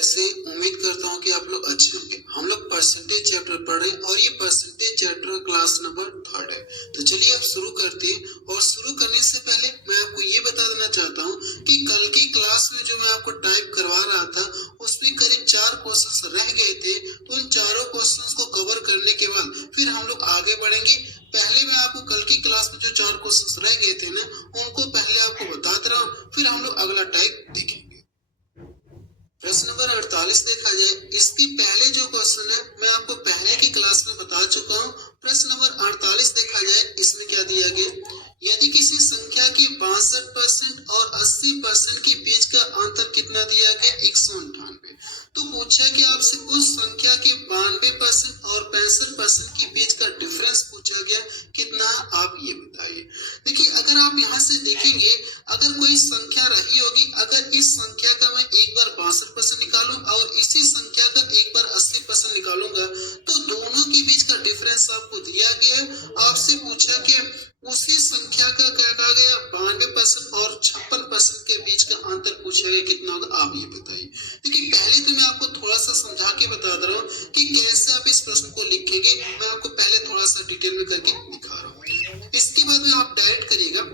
ऐसे उम्मीद करता हूँ कि आप लोग अच्छे होंगे। हम लोग परसेंटेज चैप्टर पढ़ रहे हैं और ये परसेंटेज चैप्टर क्लास नंबर 3 है। तो चलिए अब शुरू करते हैं। और शुरू करने से पहले मैं आपको ये बता देना चाहता हूँ कि कल की क्लास में जो मैं आपको टाइप करवा रहा था उसमें करीब 4 क्वेश्चंस रह गए थे। तो उन चारों क्वेश्चंस को कवर करने के बाद फिर हम लोग आगे बढ़ेंगे। पहले मैं आपको कल की क्लास में जो 4 क्वेश्चंस रह गए थे ना, उनको पहले आपको बता दे रहा हूँ, फिर हम लोग अगला टाइप देखेंगे। प्रश्न नंबर 48 देखा जाए, इसके पहले जो क्वेश्चन है मैं आपको पहले की क्लास में बता चुका हूँ। प्रश्न नंबर 48 देखा जाए, इसमें क्या दिया गया, यदि किसी संख्या के 62% और 80% के बीच का अंतर कितना दिया गया, 198। तो पूछा कि आपसे उस संख्या के 92% और 65% के बीच का डिफरेंस पूछा गया, कितना आप ये बताइए। देखिए, अगर आप यहाँ से देखेंगे, अगर कोई संख्या रही होगी, अगर इस संख्या का मैं एक बार 62% निकालूं और इसी संख्या का एक बार 80% निकालूंगा, तो दोनों के बीच का डिफरेंस आपको दिया गया है। आपसे पूछा कि उसी संख्या का क्या कहा गया, 92% और 56% के बीच का अंतर पूछा गया, कितना होगा आप ये बताइए। देखिए, पहले तो मैं आपको थोड़ा सा समझा के बता दे रहा हूँ कि कैसे आप इस प्रश्न को लिखेंगे। मैं आपको पहले थोड़ा सा डिटेल में करके दिखा रहा हूँ, इसके बाद में आप डायरेक्ट करिएगा।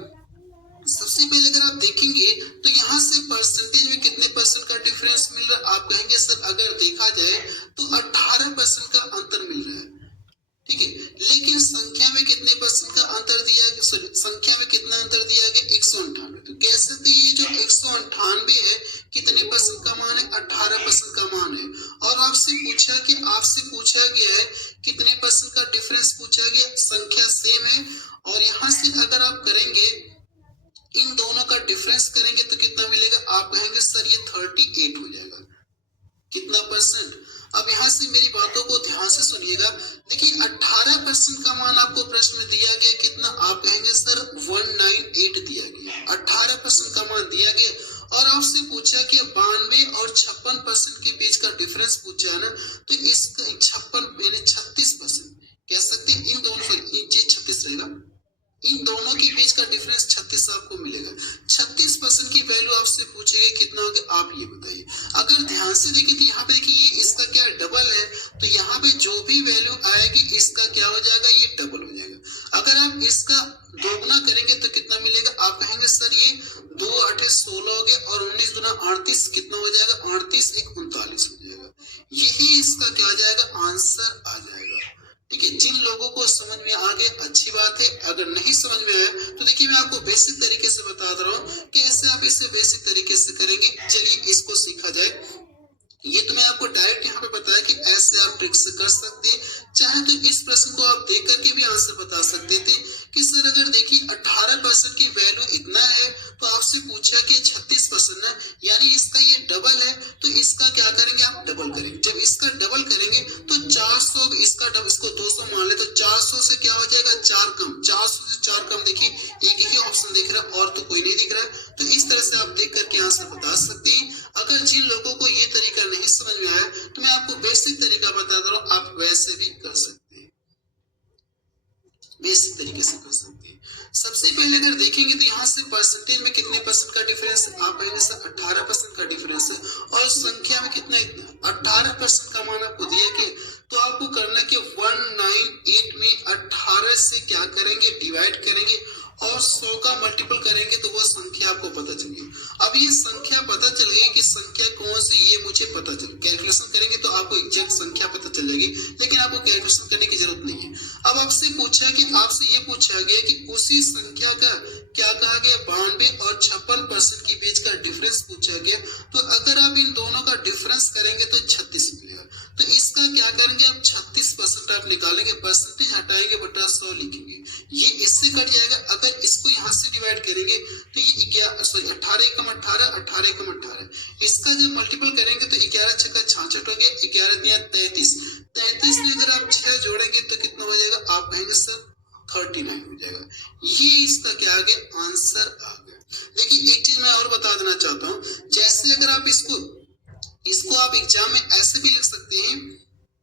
सबसे पहले अगर आप देखेंगे तो यहाँ से परसेंटेज में कितने परसेंट का डिफरेंस मिल रहा है, आप कहेंगे सर अगर देखा जाए तो 18% का अंतर मिल रहा है, ठीक है। लेकिन संख्या में कितने परसेंट का अंतर दिया गया, सॉरी संख्या में कितना अंतर दिया गया, 198। तो कह सकते ये जो 198 है कितने परसेंट का मान है, 18% का मान है। और आपसे पूछा गया है कितने परसेंट का डिफरेंस पूछा गया, संख्या सेम है। और यहाँ से अगर आप करेंगे, इन दोनों का डिफरेंस करेंगे तो कितना मिलेगा, आप कहेंगे सर ये 38 हो जाएगा, कितना परसेंट। अब यहाँ से मेरी बातों को ध्यान से सुनिएगा। देखिए, 18% का मान आपको प्रश्न में दिया गया, कितना, आप कहेंगे सर 198 दिया गया, 18% का मान दिया गया। और आपसे पूछा कि 92 और 56% के बीच का डिफरेंस पूछा है ना, तो इसका 56 यानी 36%, कह सकते हैं इन दोनों से 36 रहेगा, इन दोनों के बीच का डिफरेंस 36 आपको मिलेगा। 36% की वैल्यू आपसे पूछेगी कितना होगा, आप ये बताइए। अगर ध्यान से देखें तो यहाँ पे देखिए ये इसका क्या डबल है, तो यहाँ पे जो भी वैल्यू आएगी इसका क्या हो जाएगा, ये डबल हो जाएगा। अगर आप इसका दोगुना करेंगे तो कितना मिलेगा, आप कहेंगे सर ये 2 8 16 हो गया और 19 दूना 38, कितना हो जाएगा, 38 1 39 हो जाएगा। यही इसका क्या आ जाएगा, आंसर आ जाएगा, ठीक है। जिन लोगों को समझ में आ गया अच्छी बात है, अगर नहीं समझ में आया तो देखिए मैं आपको बेसिक तरीके से बता रहा हूँ कि ऐसे आप इसे बेसिक तरीके से करेंगे। चलिए इसको सीखा जाए। ये तो मैं आपको डायरेक्ट यहाँ पे बताया कि ऐसे आप ट्रिक से कर सकते हैं। चाहे तो इस प्रश्न को आप देख करके भी आंसर बता सकते थे कि सर अगर देखिए 18% की वैल्यू इतना है, तो आपसे पूछा कि 36% है, यानी इसका ये डबल है, तो इसका क्या करेंगे, आप डबल करेंगे। जब इसका डबल करेंगे तो 400, इसका डबल, इसको 200 मान ले तो 400 से क्या हो जाएगा, 4 कम, 400 से 4 कम। देखिए एक ही ऑप्शन दिख रहा है और तो कोई नहीं दिख रहा है। तो इस तरह से आप देख करके आंसर बता सकते हैं। अगर जिन लोगों को ये तरीका नहीं समझ में आया तो मैं आपको बेसिक तरीका बता रहा हूँ, आप वैसे भी कर सकते हैं, बेसिक तरीके से कर सकते हैं। सबसे पहले अगर देखेंगे तो यहाँ से परसेंटेज में कितने परसेंट का डिफरेंस है, आप कहेंगे सर 18% का डिफरेंस है। और संख्या में कितना, इतना 18% का मान आपको दिया कि, तो आपको करना कि 198 में 18 से क्या करेंगे, डिवाइड करेंगे और 100 का मल्टीपल करेंगे तो वो संख्या आपको पता चलेगी। अब ये संख्या पता चल गई कि संख्या कौन सी, ये मुझे पता चल, कैलकुलेशन करेंगे तो आपको एग्जैक्ट संख्या पता चल जाएगी, लेकिन आपको कैलकुलेशन करने की जरूरत नहीं है। अब आपसे ये पूछा गया कि उसी संख्या का क्या कहा गया, 92 और 56% के बीच का डिफरेंस पूछा गया। तो अगर आप इन दोनों का डिफरेंस करेंगे तो 36 मिलेगा। तो इसका क्या करेंगे, आप 36% आप निकालेंगे, परसेंटेज हटाएंगे, बटा 100 लिखेंगे, ये इससे कट जाएगा। अगर इसको यहाँ से डिवाइड करेंगे तो ये 18 कम 18, 18 कम 18, इसका जब मल्टीपल करेंगे तो 11 छक्का 66 हो गया, 11 दिया 33, 33 में अगर आप 6 जोड़ेंगे तो कितना हो जाएगा, आप कहेंगे सर 39 हो जाएगा। ये इसका क्या आ गया, आंसर आ गया। देखिए एक चीज मैं और बता देना चाहता हूँ, जैसे अगर आप इसको आप एग्जाम में ऐसे भी लिख सकते हैं,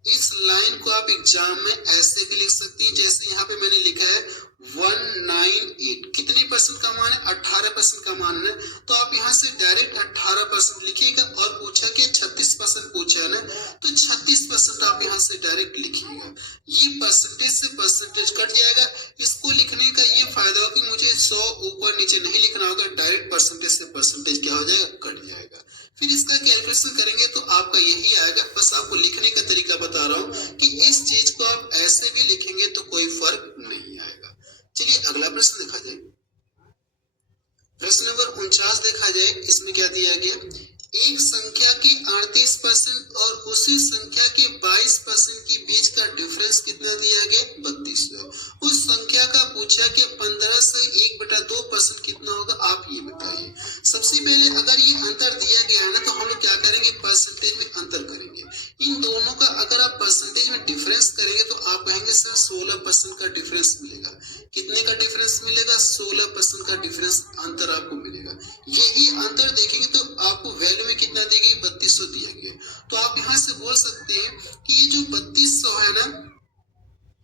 इस लाइन को आप एग्जाम में ऐसे भी लिख सकते हैं, जैसे यहाँ पे मैंने लिखा है 198, कितने परसेंट का मान है, 18% का मान है। तो आप यहाँ से डायरेक्ट 18% लिखिएगा और पूछा कि 36% प्रश्न करेंगे तो आपका यही आएगा। बस आपको लिखने का तरीका बता रहा हूँ कि इस चीज को आप ऐसे भी लिखेंगे तो कोई फर्क नहीं आएगा। चलिए अगला प्रश्न देखा जाए। प्रश्न नंबर 49 देखा जाए। इसमें क्या दिया गया, एक संख्या की 38% और उसी संख्या के 22% के बीच का डिफरेंस कितना दिया गया, 32 है। उस संख्या का पूछा कि 15 से 1/2% कितना होगा, आप ये बताइए। सबसे पहले अगर ये अंतर दिया गया है ना, तो हम लोग क्या करेंगे, परसेंटेज में अंतर करेंगे। इन दोनों का अगर आप परसेंटेज में डिफरेंस करेंगे तो आप कहेंगे सर 16% का डिफरेंस मिलेगा। कितने का डिफरेंस मिलेगा, 16% का डिफरेंस अंतर आपको मिलेगा। यही अंतर देखेंगे तो आपको वैल्यू में कितना देगी, 3200 दिया गया। तो आप यहाँ से बोल सकते हैं कि ये जो 3200 है ना,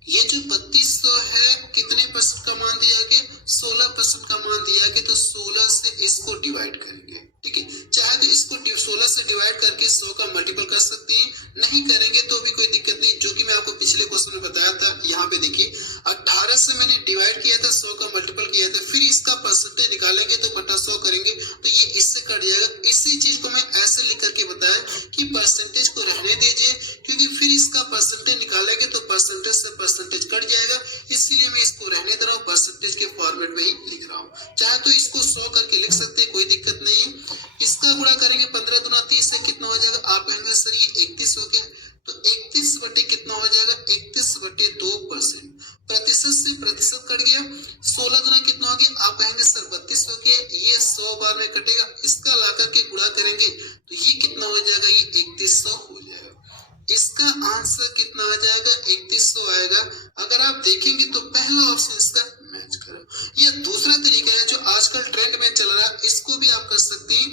ये जो 3200 है कितने परसेंट का मान दिया गया, 16% का मान दिया गया। तो 16 से इसको डिवाइड करेंगे, ठीक है। चाहे तो इसको 16 से डिवाइड करके 100 का मल्टीपल कर सकते हैं, नहीं करेंगे तो भी कोई दिक्कत नहीं। जो कि मैं आपको पिछले क्वेश्चन में बताया था। यहाँ पे देखिए 18 से मैंने डिवाइड किया था, 100 का मल्टीपल किया था, फिर इसका परसेंटेज निकालेंगे तो बटा 100 करेंगे तो ये इससे कट जाएगा। इसी चीज को मैं ऐसे लिख करके बताया कि परसेंटेज को रहने दीजिए, क्योंकि फिर इसका परसेंटेज निकालेंगे तो परसेंटेज से परसेंटेज कट जाएगा। इसीलिए मैं इसको रहने दे रहा हूँ, परसेंटेज के फॉर्मेट में ही लिख रहा हूँ। चाहे तो इसको 100 करके लिख सकते हैं, कोई दिक्कत नहीं है। इसका गुणा करेंगे 15 दूना 30 से कितना हो जाएगा, आप कहेंगे सर ये 31 हो गया। तो 31 बटे कितना हो जाएगा, 31/2%। प्रतिशत से प्रतिशत कट गया। 16 दूना कितना हो गया, आप कहेंगे सर 32 हो गया। ये 100 बार में कटेगा, इसका ला करके गुणा करेंगे तो ये कितना हो जाएगा, ये 3100 हो जाएगा। इसका आंसर कितना आ जाएगा, 3100 आएगा। अगर आप देखेंगे तो पहला ऑप्शन इसका मैच करो। यह दूसरा तरीका है जो आजकल ट्रेंड में चल रहा है, इसको भी आप कर सकते हैं।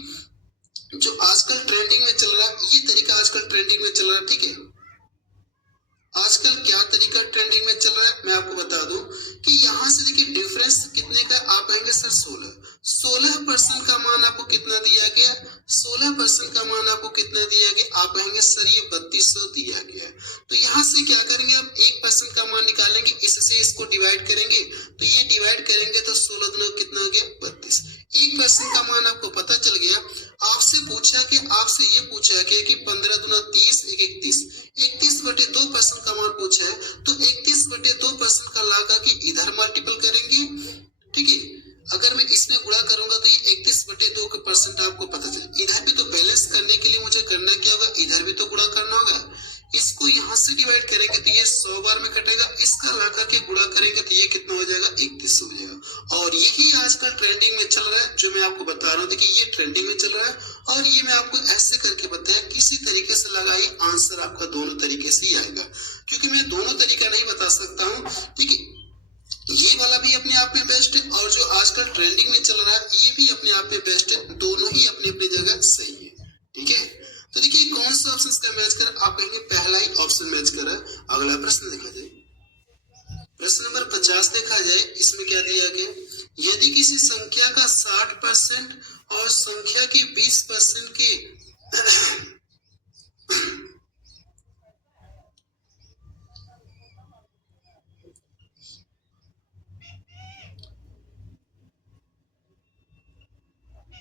जो आजकल ट्रेंडिंग में चल रहा है, ये तरीका आजकल ट्रेंडिंग में चल रहा है, ठीक है। आजकल क्या तरीका ट्रेंडिंग में चल रहा है, मैं आपको बता दूं कि यहाँ से देखिए डिफरेंस कितने का, आप कहेंगे सर 16% का मान आपको कितना दिया गया, 16% का मान आपको कितना दिया गया, आप कहेंगे सर ये 3200 दिया गया। तो यहाँ से क्या करेंगे, आप 1% का मान निकालेंगे, इससे इसको डिवाइड करेंगे तो ये डिवाइड करेंगे तो 16 दूना कितना हो गया, 32। 1% का मान आपको पता चल गया। आपसे ये पूछा गया कि 15 दूना 30, 31, 31/2% का मान पूछा है। तो 31/2% का ला के इधर मल्टीपल करेंगे, ठीक है। अगर मैं इसमें गुणा करूंगा तो ये 31/2% आपको पता चले। इधर भी तो बैलेंस करने के लिए मुझे करना क्या होगा, इधर भी तो गुणा करना होगा। इसको यहाँ से डिवाइड करेंगे तो ये 100 बार में कटेगा, इसका ला करके गुणा करेंगे तो ये कितना हो जाएगा, 31 हो जाएगा। और यही आजकल ट्रेंडिंग में चल रहा है, जो मैं आपको बता रहा हूँ। देखिए ये ट्रेंडिंग में चल रहा है और ये मैं आपको ऐसे करके बताया, किसी तरीके से लगाई आंसर आपका दोनों तरीके से ही आएगा, क्योंकि मैं दोनों तरीका नहीं बता सकता हूँ, ठीक है। ये वाला भी अपने आप में बेस्ट है और जो आजकल ट्रेंडिंग में चल रहा है ये भी अपने आप में बेस्ट है। दोनों ही अपनी अपनी जगह सही है, ठीक है। तो देखिए कौन सा ऑप्शन का मैच कर, आप कहेंगे पहला ही ऑप्शन मैच कर रहा है। अगला प्रश्न देखा जाए। प्रश्न नंबर 50 देखा जाए। इसमें क्या दिया गया, यदि किसी संख्या का 60% और संख्या की 20% की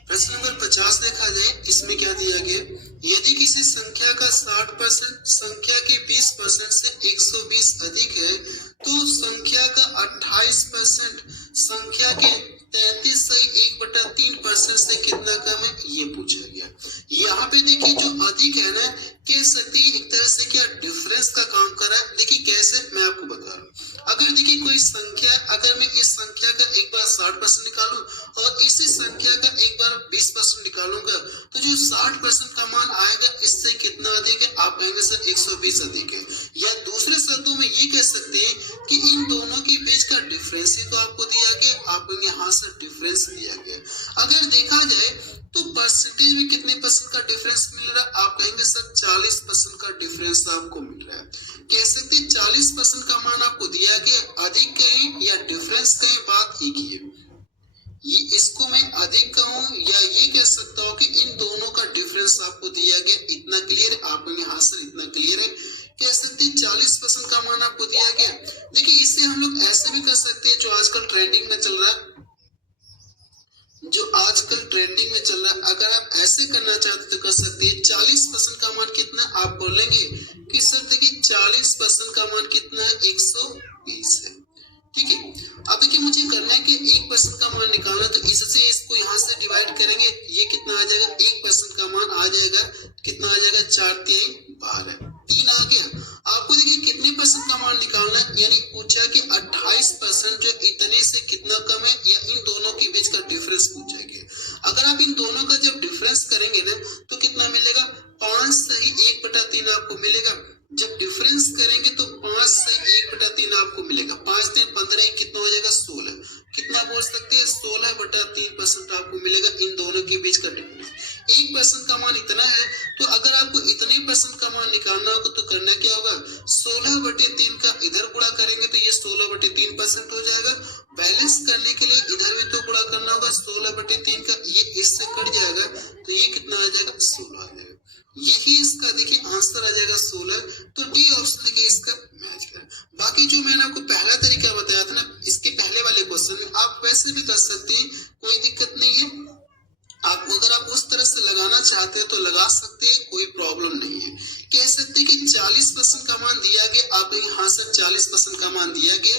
प्रश्न नंबर 50 देखा जाए। इसमें क्या दिया गया, यदि किसी संख्या का 60% संख्या के 20% से 120 अधिक है तो संख्या का 28% संख्या के 33 से 1/3% से कितना कम है, ये पूछा गया। यहाँ पे देखिए जो अधिक है ना, कह सकते हैं एक तरह से क्या डिफरेंस का काम कर रहा है। देखिए कैसे, मैं आपको बता रहा हूँ। अगर देखिए कोई संख्या, अगर मैं इस संख्या का एक बार 60% निकालूं और इसी संख्या का एक बार 20% निकालूंगा तो जो 60% का मान आएगा इससे कितना अधिक है, आप कहेंगे सर 120 अधिक है। या दूसरे शब्दों में ये कह सकते हैं कि इन दोनों के बीच का डिफरेंस ही तो आपको दिया गया, आप कहेंगे हाँ सर डिफरेंस दिया गया। अगर देखा जाए तो परसेंटेज में कितने परसेंट का डिफरेंस मिल रहा है, आप कहेंगे सर 40% का डिफरेंस आपको मिल रहा है। कह सकते 40% का मान आपको दिया गया, अधिक कहें या डिफरेंस कहें, बात एक ही है। ये इसको मैं अधिक कहूं या ये कह सकता हूं कि इन दोनों का डिफरेंस आपको दिया गया। इतना क्लियर है, आप कहेंगे हाँ सर इतना क्लियर है। कह सकते 40% का मान आपको दिया गया। देखिए इससे हम लोग ऐसे भी कर सकते हैं, जो आजकल ट्रेंडिंग में चल रहा है, अगर आप ऐसे करना चाहते तो कर सकते हैं। 40 बोलेंगे कि सर देखिए 40% का मान कितना है, 120 है। ठीक है, अब देखिए मुझे करना है कि 1% का मान निकालना, तो इससे इसको यहाँ से डिवाइड करेंगे, ये कितना आ जाएगा, 1% का मान आ जाएगा, कितना आ जाएगा, 4×3=12, 3 आ गया। आपको देखिए कितने परसेंट का मान निकालना है, यानी पूछा कि 28% जो इतने से कितना कम है, या इन दोनों के बीच का डिफरेंस पूछा गया। अगर आप इन दोनों का जब डिफरेंस करेंगे ना, तो कितना मिलेगा, 5 सही 1/3 आपको मिलेगा। जब डिफरेंस करेंगे तो 5 सही 1/3 आपको मिलेगा। 5×3=15, कितना हो जाएगा, 16। कितना बोल सकते हैं, 16/3% आपको मिलेगा इन दोनों के बीच का डिफरेंस। 1% का मान इतना है, तो अगर आपको इतने परसेंट का मान निकालना होगा तो करना क्या होगा, 16/3 का इधर गुणा करेंगे तो ये 16/3% हो जाएगा। बैलेंस करने के लिए इधर भी तो गुणा करना होगा 16/3 का, ये इससे कट जाएगा तो ये कितना आ जाएगा, 16 आ जाएगा। यही इसका देखिए आंसर आ जाएगा 16। तो डी ऑप्शन देखिए इसका मैच करें। बाकी जो मैंने आपको पहला तरीका बताया था ना, इसके पहले वाले क्वेश्चन में आप वैसे भी कर सकते हैं, कोई दिक्कत नहीं है। आप अगर आप उस तरह से लगाना चाहते हैं तो लगा सकते हैं, कोई प्रॉब्लम नहीं है। कह सकते हैं कि 40% का मान दिया गया, आप यहाँ से 40% का मान दिया गया,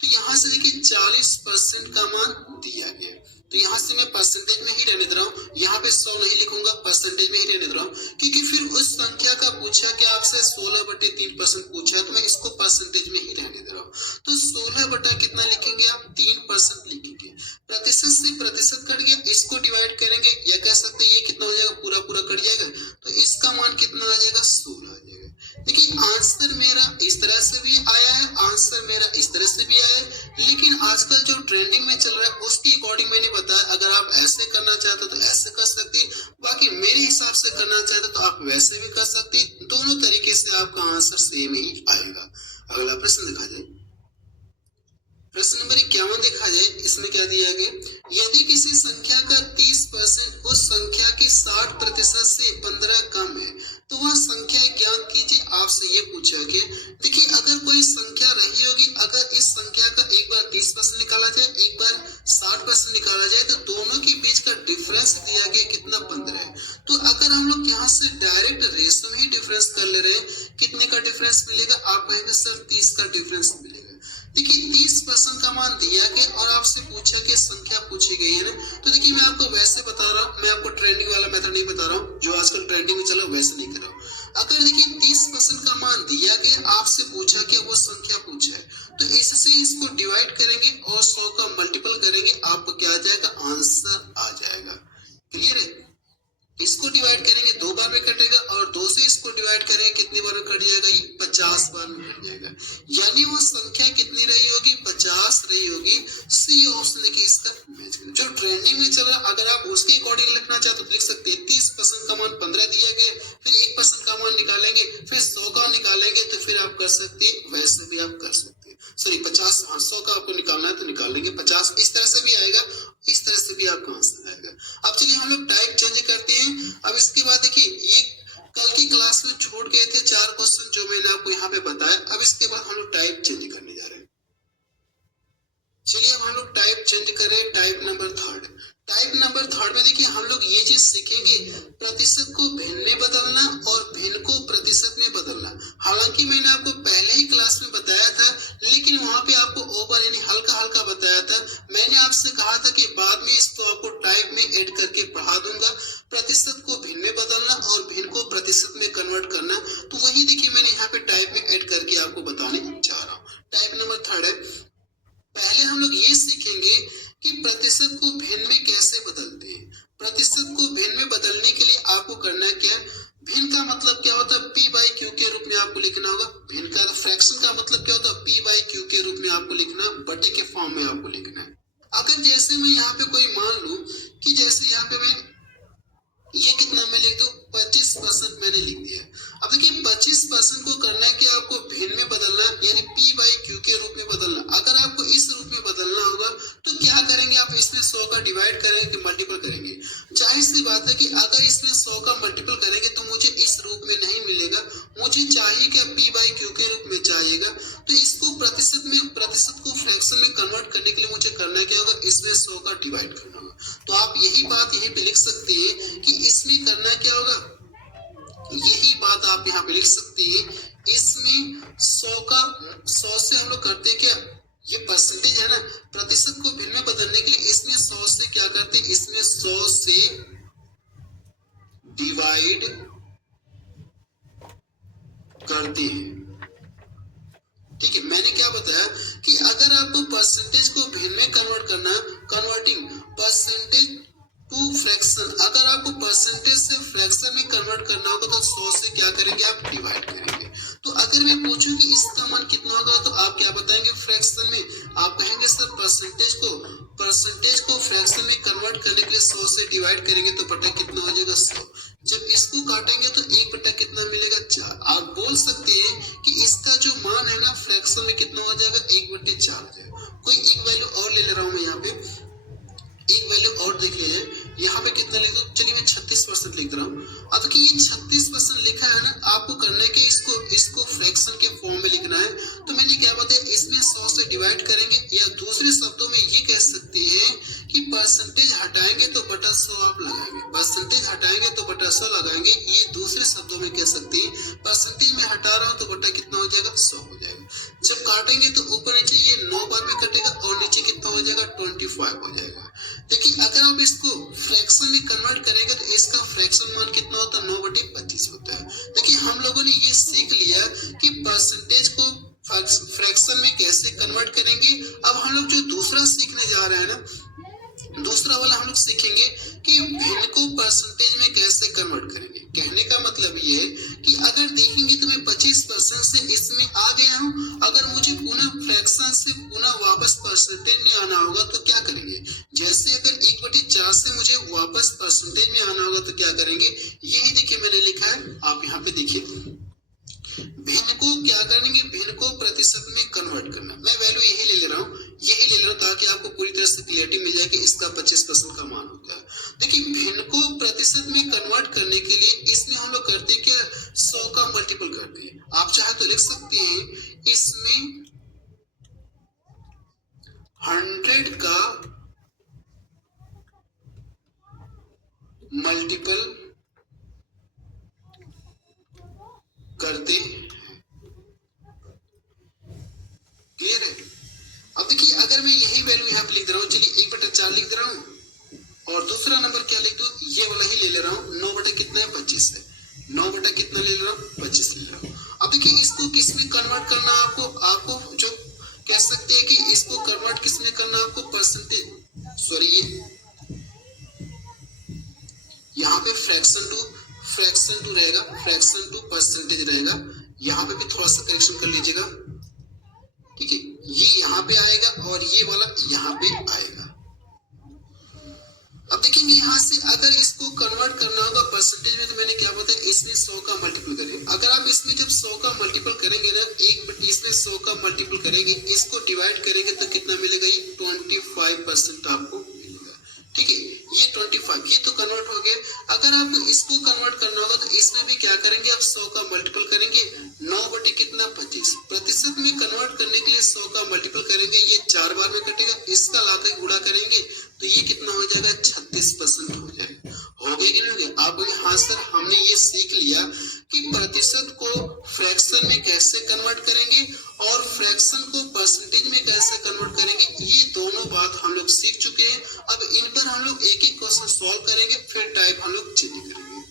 तो यहाँ से देखिए 40% का मान दिया गया, तो यहाँ से मैं परसेंटेज में ही रहने दे रहा हूँ, यहाँ पे 100 नहीं लिखूंगा, परसेंटेज में ही रहने दे रहा हूँ, क्योंकि फिर उस संख्या का पूछा कि आपसे 16/3% पूछा, तो मैं इसको परसेंटेज में ही रहने दे रहा हूँ। तो 16 बटा कितना लिखेंगे आप, 3% लिखेंगे। प्रतिशत से प्रतिशत कट गया, इसको डिवाइड करेंगे, या कह सकते हैं ये कितना हो जाएगा, पूरा पूरा कट जाएगा, तो इसका मान कितना आ जाएगा, 16 आ जाएगा। देखिए आंसर मेरा इस तरह से भी आया है, आंसर मेरा इस तरह से भी आया है, लेकिन आजकल जो ट्रेंडिंग में चल रहा है उसके अकॉर्डिंग मैंने बताया। अगर आप ऐसे करना चाहते हो तो ऐसे कर सकते हैं, बाकी मेरे हिसाब से करना चाहते तो आप वैसे भी कर सकते हैं। दोनों तरीके से आपका आंसर सेम ही आएगा। अगला प्रश्न देखा जाए, प्रश्न नंबर 51 देखा जाए, इसमें क्या दिया गया, यदि किसी संख्या का 30% उस संख्या के 60% से 15 कम है तो वह संख्या ज्ञात कीजिए। आपसे ये पूछा गया। देखिए अगर कोई संख्या रही होगी, अगर इस संख्या का एक बार 30% निकाला जाए, एक बार 60% निकाला जाए, तो दोनों के बीच का डिफरेंस दिया गया कितना, 15 है। तो अगर हम लोग यहाँ से डायरेक्ट रेशो में ही डिफरेंस कर ले रहे हैं, कितने का डिफरेंस मिलेगा, आप कहेंगे सर 30 का डिफरेंस मिलेगा। देखिए 30% का मान दिया गया और आपसे पूछा कि संख्या पूछी गई है ना, तो देखिए मैं आपको वैसे बता रहा हूँ, मैं आपको ट्रेंडिंग वाला मेथड नहीं बता रहा हूँ, जो आजकल ट्रेंडिंग में चला वैसे नहीं कर रहा हूँ। अगर देखिए 30% का मान दिया गया, आपसे पूछा कि वो संख्या पूछा है, तो इससे इसको डिवाइड करेंगे और 100 का मल्टीपल करेंगे, आपको क्या आ जाएगा, आंसर आ जाएगा। क्लियर है, इसको डिवाइड करेंगे 2 बार में कटेगा, और 2 से इसको डिवाइड करेंगे कितनी बार में कट जाएगा, ये 50 बार में कट जाएगा। यानी वो संख्या कितनी रही होगी, 50 रही होगी। सी ऑप्शन देखिए इसका मैच करें। जो ट्रेंडिंग में चल रहा, अगर आप उसके अकॉर्डिंग लिखना चाहते तो लिख सकते हैं 30% का मान 15 दिया गया, फिर 1% का मान निकालेंगे, फिर 100 का निकालेंगे, तो फिर आप कर सकते हैं, वैसे भी आप कर सकते हैं। सॉरी 50, 100 का आपको निकालना है तो निकाल लेंगे, 50 इस तरह से भी आएगा, इस तरह से भी आपका आंसर आएगा। अब चलिए हम लोग टाइप चेंज करते हैं। अब इसके बाद देखिए ये कल की क्लास में छोड़ गए थे 4 क्वेश्चन जो मैंने आपको यहाँ पे बताया। अब इसके बाद हम लोग टाइप चेंज करने जा रहे हैं। चलिए अब हम लोग टाइप चेंज करें, टाइप नंबर 3। टाइप नंबर 3 में देखिए हम लोग ये चीज सीखेंगे, प्रतिशत को भिन्न में बदलना और भिन्न को प्रतिशत में बदलना। हालांकि मैंने आपको पहले ही क्लास में बताया था, लेकिन वहां पे आपको ओवर यानी हल्का हल्का बताया था। मैंने आपसे कहा था कि बाद में इसको आपको टाइप में ऐड करके पढ़ा दूंगा, प्रतिशत को भिन्न में बदलना और भिन्न को प्रतिशत में कन्वर्ट करना। तो वही देखिए मैंने यहाँ पे टाइप में ऐड करके आपको बताने जा रहा हूँ। टाइप नंबर 3 है। पहले हम लोग ये सीखेंगे कि प्रतिशत को भिन्न में कैसे बदलते हैं। प्रतिशत को भिन्न में बदलने के लिए आपको करना क्या, भिन्न का मतलब क्या होता है, p/q के रूप में आपको लिखना होगा। भिन्न का फ्रैक्शन का मतलब क्या होता है, p/q के रूप में आपको लिखना, बटे के फॉर्म में आपको लिखना है। अगर जैसे मैं यहाँ पे कोई मान लूं कि जैसे यहाँ पे मैं ये कितना मैं लिख दूं, 25% मैंने लिख दिया। अब देखिए 25% को करना है कि आपको भिन्न में बदलना, यानी p/q के रूप में बदलना। अगर आपको इस रूप में बदलना होगा तो क्या करेंगे, आप इसमें 100 का डिवाइड करेंगे, मल्टीपल करेंगे। जाहिर सी बात है कि अगर इसमें 100 का मल्टीपल करेंगे तो मुझे इस रूप में नहीं मिलेगा, मुझे चाहिए क्या, p/q के रूप में चाहिएगा। तो इसको प्रतिशत में, प्रतिशत को फ्रैक्शन में कन्वर्ट करने के लिए मुझे करना क्या होगा, इसमें 100 का डिवाइड करना होगा। तो आप यही बात यहीं पे लिख सकते हैं कि इसमें करना क्या होगा, यही बात आप यहाँ पे लिख सकते हैं। इसमें 100 से हम लोग करते हैं क्या, ये परसेंटेज है ना, प्रतिशत को भिन्न में बदलने के लिए इसमें 100 से क्या करते हैं, इसमें 100 से डिवाइड करते हैं। ठीक है, मैंने क्या बताया कि अगर आपको परसेंटेज को भिन्न में कन्वर्ट करना, कन्वर्टिंग परसेंटेज टू फ्रैक्शन, अगर आपको परसेंटेज से फ्रैक्शन में कन्वर्ट करना होगा तो 100 से क्या करेंगे, आप डिवाइड करेंगे। तो अगर मैं पूछूं कि इसका मान कितना होगा तो आप क्या बताएंगे, फ्रैक्शन में। आप कहेंगे सर परसेंटेज को फ्रैक्शन में कन्वर्ट करने के लिए 100 से डिवाइड करेंगे तो बटा कितना हो जाएगा, 100। जब इसको काटेंगे तो 1 बटा कितना मिलेगा, 4। आप बोल सकते हैं कि इसका जो मान है ना फ्रैक्शन में कितना हो जाएगा, 1/4 हो जाएगा। कोई एक वैल्यू और ले रहा हूं मैं, यहाँ पे एक वैल्यू और देख लीजिए, यहाँ पे कितना लिख दो, चलिए मैं 36% लिख रहा हूँ। अब देखिए ये 36% लिखा है ना, आपको करना है कि इसको फ्रैक्शन के फॉर्म में लिखना है। तो मैंने क्या बताया, इसमें 100 से डिवाइड करेंगे, या दूसरे शब्दों में ये कह सकते हैं कि परसेंटेज हटाएंगे तो बटा 100 आप लगाएंगे, परसेंटेज हटाएंगे तो बटा 100 लगाएंगे। ये दूसरे शब्दों में कह सकते हैं, परसेंटेज में हटा रहा हूँ तो बटा कितना हो जाएगा, 100 हो जाएगा। जब काटेंगे तो ऊपर नीचे ये 9 बार में कटेगा और नीचे कितना हो जाएगा, 25 हो जाएगा। देखिए अगर आप इसको फ्रैक्शन में कन्वर्ट करेंगे तो इसका फ्रैक्शन मान कितना होता है, 9/25 होता है। देखिए हम लोगों ने ये सीख लिया कि परसेंटेज को फ्रैक्शन में कैसे कन्वर्ट करेंगे। अब हम लोग जो दूसरा सीखने जा रहे हैं ना, दूसरा वाला हम लोग सीखेंगे कि भिन्न को परसेंटेज में कैसे कन्वर्ट करेंगे। कहने का मतलब ये है कि अगर देखेंगे तो मैं 25% से इसमें आ गया हूँ, अगर मुझे पुनः फ्रैक्शन से पुनः वापस परसेंटेज में आना होगा तो क्या करेंगे, जैसे अगर 1/4 से मुझे वापस परसेंटेज में आना होगा तो क्या करेंगे, यही देखिए मैंने लिखा है, आप यहाँ पे देखिए भिन्न को क्या करेंगे, भिन्न को प्रतिशत में कन्वर्ट करना। मैं वैल्यू यही ले रहा हूँ ताकि आपको पूरी तरह से क्लियरिटी मिल जाए कि इसका 25% का मान होता है। देखिए भिन्न को प्रतिशत में कन्वर्ट करने के लिए इसमें हम लोग करते हैं क्या, 100 का मल्टीपल करते हैं। आप चाहे तो लिख सकते हैं इसमें 100 का मल्टीपल करते हैं। क्लियर है। अब देखिए अगर मैं यही वैल्यू यहाँ पे लिख रहा हूँ, चलिए 1/4 लिख रहा हूँ और दूसरा नंबर क्या लिख दूं, ये वाला ही ले रहा हूँ, 9 बटा कितना है, 25 है। 9 बटा कितना ले रहा हूँ, 25 ले रहा हूँ। अब देखिए इसको किस में कन्वर्ट करना है, आपको जो कह सकते हैं कि इसको कन्वर्ट किस में करना है, आपको परसेंटेज, सॉरी ये यहाँ पे फ्रैक्शन टू रहेगा, फ्रैक्शन टू परसेंटेज रहेगा। यहाँ पे भी थोड़ा सा करेक्शन कर लीजिएगा, ठीक है। ये यहाँ पे आएगा और ये वाला यहाँ पे आएगा। अब देखेंगे यहाँ से अगर इसको कन्वर्ट करना होगा परसेंटेज में, तो मैंने क्या बताया, इसमें 100 का मल्टीपल करेंगे। अगर आप इसमें जब 100 का मल्टीपल करेंगे ना, इसमें 100 का मल्टीपल करेंगे, इसको डिवाइड करेंगे तो कितना मिलेगा, ये 25% आपको मिलेगा। ठीक है, ये 25 ये तो कन्वर्ट हो गया। अगर आपको इसको कन्वर्ट करना होगा तो इसमें भी क्या करेंगे, आप 100 का मल्टीपल करेंगे, 9 बटे कितना, 25। प्रतिशत में कन्वर्ट करने के लिए 100 का मल्टीपल करेंगे, ये 4 बार में कटेगा, इसका लाकर गुणा करेंगे तो ये कितना हो जाएगा, 36% हो जाएगा। हो गया कि नहीं हो गया। आप बोले हाँ सर, हमने ये सीख लिया कि प्रतिशत को फ्रैक्शन में कैसे कन्वर्ट करेंगे और फ्रैक्शन को परसेंटेज में कैसे कन्वर्ट करेंगे। ये दोनों बात हम लोग सीख चुके हैं। अब इन पर हम लोग एक एक क्वेश्चन सॉल्व करेंगे, फिर टाइप हम लोग चेंज करेंगे।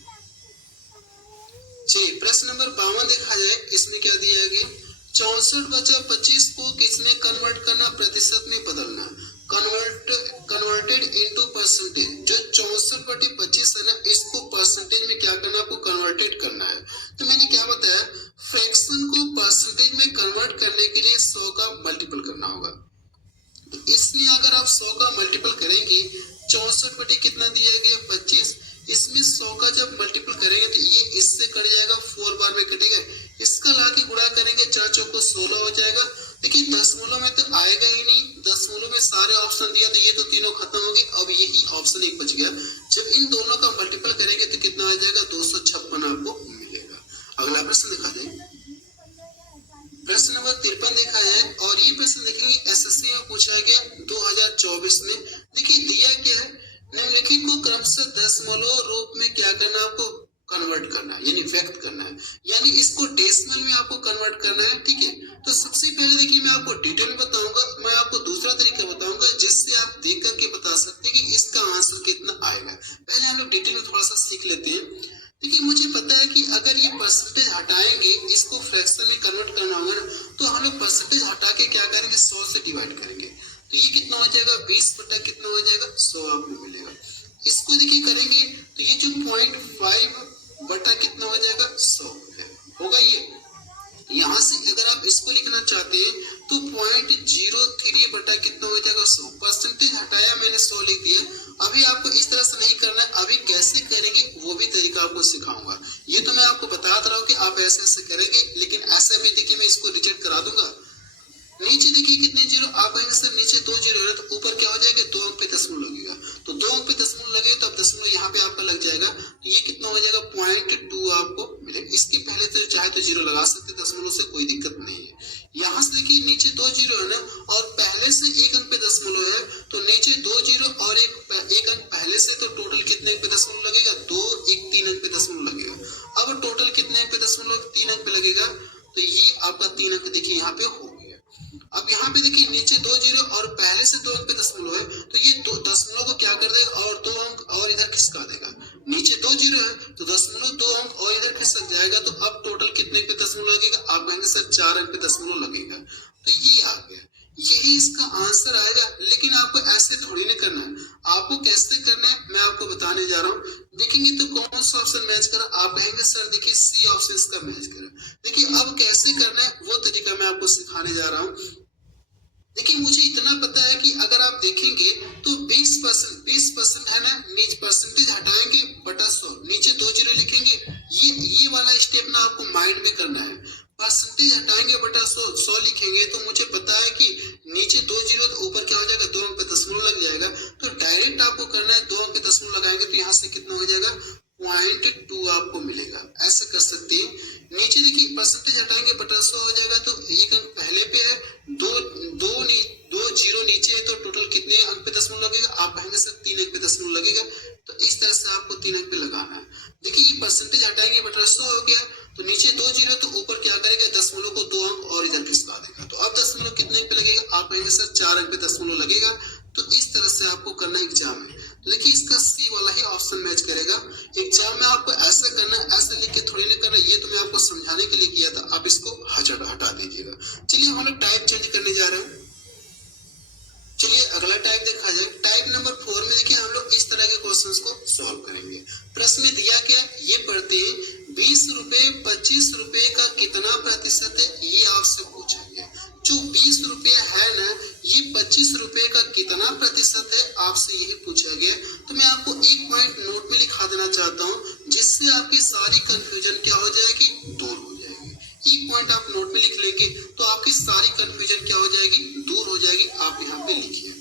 चलिए प्रश्न नंबर 52 देखा जाए, इसमें क्या दिया गया, 64/25 को किसमें कन्वर्ट करना, प्रतिशत में बदलना, कन्वर्टेड इनटू परसेंटेज। जो 64/25 है ना, इसको परसेंटेज में क्या करना, आपको कन्वर्टेड करना है। तो मैंने क्या बताया, फ्रैक्शन को परसेंटेज में कन्वर्ट करने के लिए 100 का मल्टीपल करना होगा। तो इसमें अगर आप 100 का मल्टीपल करेंगे, 64 बटे कितना दिया गया, 25, इसमें 100 का जब मल्टीपल करेंगे तो ये इससे कट जाएगा, 4 बार में कटेगा, इसका लाके गुणा करेंगे, 4 चौको 16 हो जाएगा। देखिए दशमलव में तो आएगा ही नहीं, दशमलव में सारे ऑप्शन दिया तो ये तो तीनों खत्म हो गए, अब यही ऑप्शन एक बच गया। जब इन दोनों का मल्टीपल करेंगे तो कितना आ जाएगा, 256 आपको मिलेगा। अगला प्रश्न देखा जाए, प्रश्न नंबर 53 देखा जाए और ये प्रश्न देखेंगे एसएससी में पूछा गया 2024 में। देखिए दिया क्या है, निम्नलिखित को क्रमशः दशमलव रूप में क्या करना, आपको कन्वर्ट करना यानी व्यक्त करना। करना है, यानी इसको डेसिमल में आपको कन्वर्ट करना है। ठीक है, तो सबसे पहले देखिए मैं आपको डिटेल में बताऊंगा, मैं आपको दूसरा तरीका बताऊंगा जिससे आप देख करके बता सकते हैं कि इसका आंसर कितना आएगा। पहले हम लोग डिटेल में थोड़ा सा सीख लेते हैं। देखिए मुझे पता है कि अगर ये परसेंटेज हटाएंगे, इसको फ्रैक्शन में कन्वर्ट करना होगा ना, तो हम लोग परसेंटेज हटा के क्या करेंगे, 100 से डिवाइड करेंगे। तो ये कितना हो जाएगा, 20 बटा कितना हो जाएगा, 100 आपको मिलेगा। इसको देखिए करेंगे तो ये जो 0.5 बटा कितना हो जाएगा, 100 है, होगा ये। यहाँ से अगर आप इसको लिखना चाहते हैं तो 0.03 बटा कितना हो जाएगा, 100। परसेंटेज हटाया मैंने, 100 लिख दिया। अभी आपको इस तरह से नहीं करना है, अभी कैसे करेंगे वो भी तरीका आपको सिखाऊंगा। ये तो मैं आपको बता रहा हूँ कि आप ऐसे ऐसे करेंगे, लेकिन ऐसे भी देखिए मैं इसको रिजेक्ट करा दूंगा। नीचे देखिए कितने जीरो, आप कहेंगे सर नीचे 2 जीरो है, तो ऊपर क्या हो जाएगा, 2 अंक पे दशमलव लगेगा। तो 2 अंक पे दशमलव लगेगा तो अब दशमलव यहाँ पे आपका लग जाएगा, तो ये कितना हो जाएगा, 0.2 आपको मिलेगा। इसके पहले तो चाहे तो जीरो लगा सकते, दशमलव से कोई दिक्कत नहीं है। यहाँ से देखिए नीचे 2 जीरो है ना, और पहले से 1 अंक पे दशमलव है, तो नीचे 2 जीरो और एक अंक पहले से, तो टोटल कितने अंक पे दशमलव लगेगा, 2 1 3 अंक पे दशमलव लगेगा। अब टोटल कितने अंक पे दशमलव, 3 अंक पे लगेगा, तो ये आपका 3 अंक देखिए यहाँ पे हो गया। अब यहाँ पे देखिए नीचे 2 जीरो और पहले से 2 अंक पे दशमलव है, तो ये दो दशमलव को क्या कर देगा, और 2 अंक और इधर खिसका देगा। नीचे 2 जीरो है तो दशमलव 2 अंक और इधर खिसक जाएगा, तो अब टोटल कितने पे दशमलव लगेगा, आप कहेंगे सर 4 अंक पे दशमलव लगेगा। तो ये आ गया, यही इसका आंसर आएगा। लेकिन आपको ऐसे थोड़ी ना करना है, आपको कैसे करना है मैं आपको बताने जा रहा हूँ। देखेंगे तो कौन सा ऑप्शन मैच करा, आप कहेंगे सर देखिए सी ऑप्शन इसका मैच करा। देखिए अब कैसे करना है वो तरीका मैं आपको सिखाने जा रहा हूँ। देखिए मुझे इतना पता है कि अगर आप देखेंगे तो 20% है ना, नीचे परसेंटेज हटाएंगे बटा 100, नीचे 2 जीरो लिखेंगे। ये वाला स्टेप ना आपको माइंड में करना है। परसेंटेज हटाएंगे बटा 100 लिखेंगे, तो मुझे पता है कि नीचे 2 जीरो तो ऊपर क्या हो जाएगा, 2 अंक पे दशमलव लग जाएगा। तो डायरेक्ट आपको करना है, 2 अंक पे दशमलव लगाएंगे तो यहाँ से कितना हो जाएगा, 0.2 आपको मिलेगा। ऐसे कर सकते हैं। नीचे देखिए परसेंटेज हटाएंगे बटा 100 हो जाएगा, तो 1 अंक पहले पे है, दो जीरो नीचे है, तो टोटल कितने अंक पे दशमलव लगेगा, आप कहेंगे सर 3 अंक पे दशमलव लगेगा। तो इस तरह से आपको 3 अंक पे लगाना है। देखिए ये परसेंटेज हटाएंगे बटा 100 हो गया, तो नीचे 2 जीरो तो ऊपर क्या करेगा, दशमलव को 2 अंक और इधर खिसका देगा। तो अब दशमलव कितने अंक पे लगेगा, आप कहेंगे सर 4 अंक पे दशमलव लगेगा। तो इस तरह से आपको करना एग्जाम में। देखिए इसका सी वाला ही ऑप्शन मैच करेगा। एग्जाम में आपको ऐसा करना, ऐसा लिख के थोड़ी ना करना, ये तो मैं आपको समझाने के लिए किया था, आप इसको हटा दीजिएगा। चलिए हम लोग टाइप चेंज करने जा रहे हैं। चलिए अगला टाइप देखा जाए। टाइप नंबर 4 में देखिए हम लोग इस तरह के क्वेश्चंस को सॉल्व करेंगे। प्रश्न में दिया क्या, ये पढ़ते हैं 20 रुपए 25 रुपए का कितना प्रतिशत है, ये आपसे पूछा गया। जो 20 रुपया है ना, ये 25 रुपए का कितना प्रतिशत है, आपसे यही पूछा गया। तो मैं आपको एक पॉइंट नोट में लिखा देना चाहता हूँ, जिससे आपकी सारी कंफ्यूजन क्या हो जाएगी, दूर हो जाएगी। एक पॉइंट आप नोट में लिख लेंगे तो आपकी सारी कंफ्यूजन क्या हो जाएगी, दूर हो जाएगी। आप यहाँ पे लिखिए।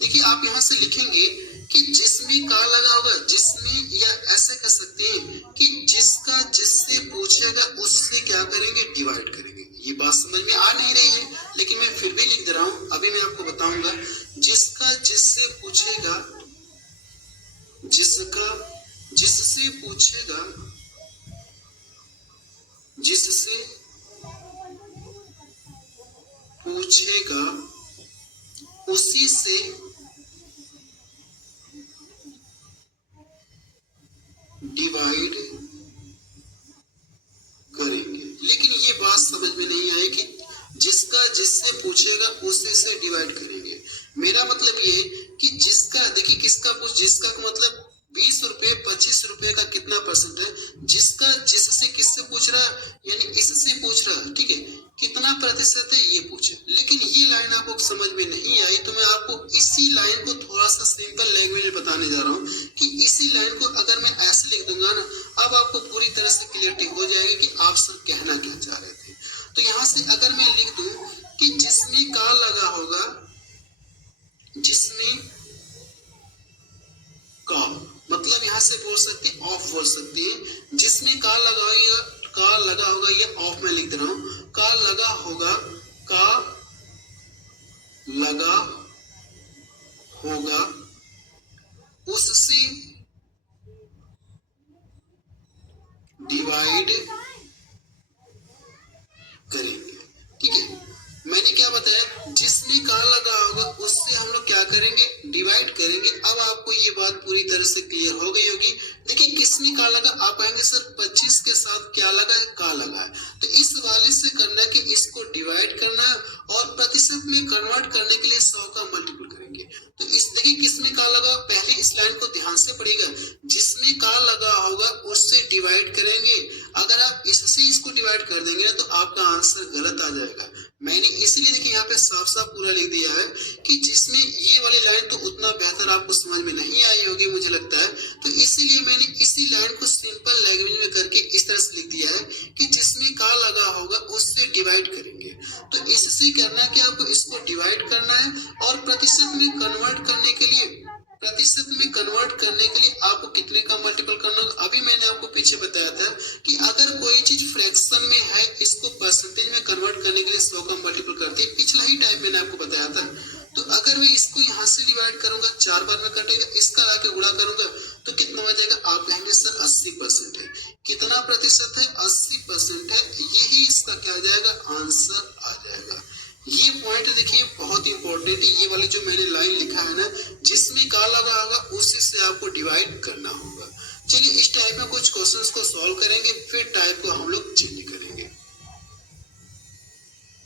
देखिए आप यहाँ से लिखेंगे कि जिसमें का लगा होगा, जिसमें, या ऐसे कर सकते हैं कि जिसका जिससे पूछेगा उससे क्या करेंगे, डिवाइड करेंगे। ये बात समझ में आ नहीं रही है, लेकिन मैं फिर भी लिख दे रहा हूँ, अभी मैं आपको बताऊंगा। जिसका जिससे पूछेगा, जिसका जिससे पूछेगा, जिससे पूछेगा उसी से डिवाइड करेंगे। लेकिन ये बात समझ में नहीं आई कि जिसका जिससे पूछेगा उसी से डिवाइड करेंगे। मेरा मतलब ये कि जिसका, देखिए किसका पूछ, जिसका का मतलब 20 रुपए 25 रुपए का कितना परसेंट है, जिसका जिससे किससे पूछ रहा है, यानी इससे पूछ रहा है। ठीक है, कितना प्रतिशत है ये पूछे। लेकिन ये लाइन आपको समझ में नहीं आई, तो मैं आपको इसी लाइन को थोड़ा सा सिंपल लैंग्वेज में बताने जा रहा हूँ कि इसी लाइन को अगर मैं ऐसे लिख दूंगा ना, अब आपको पूरी तरह से क्लियरिटी हो जाएगी कि आप सब कहना क्या चाह रहे थे। तो यहाँ से अगर मैं लिख दूं कि जिसमें का लगा होगा, जिसमें का मतलब यहाँ से बोल सकते हैं, ऑफ बोल सकते हैं। जिसमें का लगा होगा, ये ऑफ में लिख दे रहा हूँ। का लगा होगा, का लगा होगा उससे डिवाइड करेंगे। ठीक है, मैंने क्या बताया, जिसमें का लगा होगा उससे हम लोग क्या करेंगे, डिवाइड करेंगे। अब आपको ये बात पूरी तरह से क्लियर हो गई होगी। देखिए किसमें का लगा, आप आएंगे सर 25 के साथ क्या लगा है, का लगा है, तो इस वाले से करना है कि इसको डिवाइड करना है और प्रतिशत में कन्वर्ट करने के लिए 100 का मल्टीपल करेंगे। तो इस देखिए किसमें का लगा, पहले इस लाइन को ध्यान से पढ़िएगा, जिसमें का लगा होगा उससे डिवाइड करेंगे। अगर आप इससे इसको डिवाइड कर देंगे ना तो आपका आंसर गलत आ जाएगा। मैंने इसीलिए देखिए यहाँ पे साफ साफ पूरा लिख दिया है कि जिसमें ये वाली लाइन तो उतना बेहतर आपको समझ में नहीं आई होगी मुझे लगता है, तो इसीलिए मैंने इसी लाइन को सिंपल लैंग्वेज में करके इस तरह से लिख दिया है कि जिसमें का लगा होगा उससे डिवाइड करेंगे। तो इससे करना है कि आपको इसको डिवाइड करना है और प्रतिशत में कन्वर्ट करने के लिए आपको कितने का मल्टीपल करना होगा। अभी मैंने आपको पीछे बताया था कि अगर कोई चीज फ्रैक्शन में है इसको परसेंटेज में कन्वर्ट करने के लिए 100 का मल्टीपल करते हैं, पिछला ही टाइम मैंने आपको बताया था। तो अगर मैं इसको यहाँ से डिवाइड करूंगा 4 बार में कटेगा, इसका आके गुणा करूंगा तो कितना हो जाएगा, आप कहेंगे सर 80% है। कितना प्रतिशत है, 80% है, यही इसका क्या आ जाएगा, आंसर आ जाएगा। ये पॉइंट देखिए बहुत इंपॉर्टेंट है, ये वाली जो मैंने लाइन लिखा है ना, जिसमें का लगा होगा उसी से आपको डिवाइड करना होगा। चलिए इस टाइप में कुछ क्वेश्चंस को सॉल्व करेंगे, फिर टाइप को हम लोग चेंज करेंगे।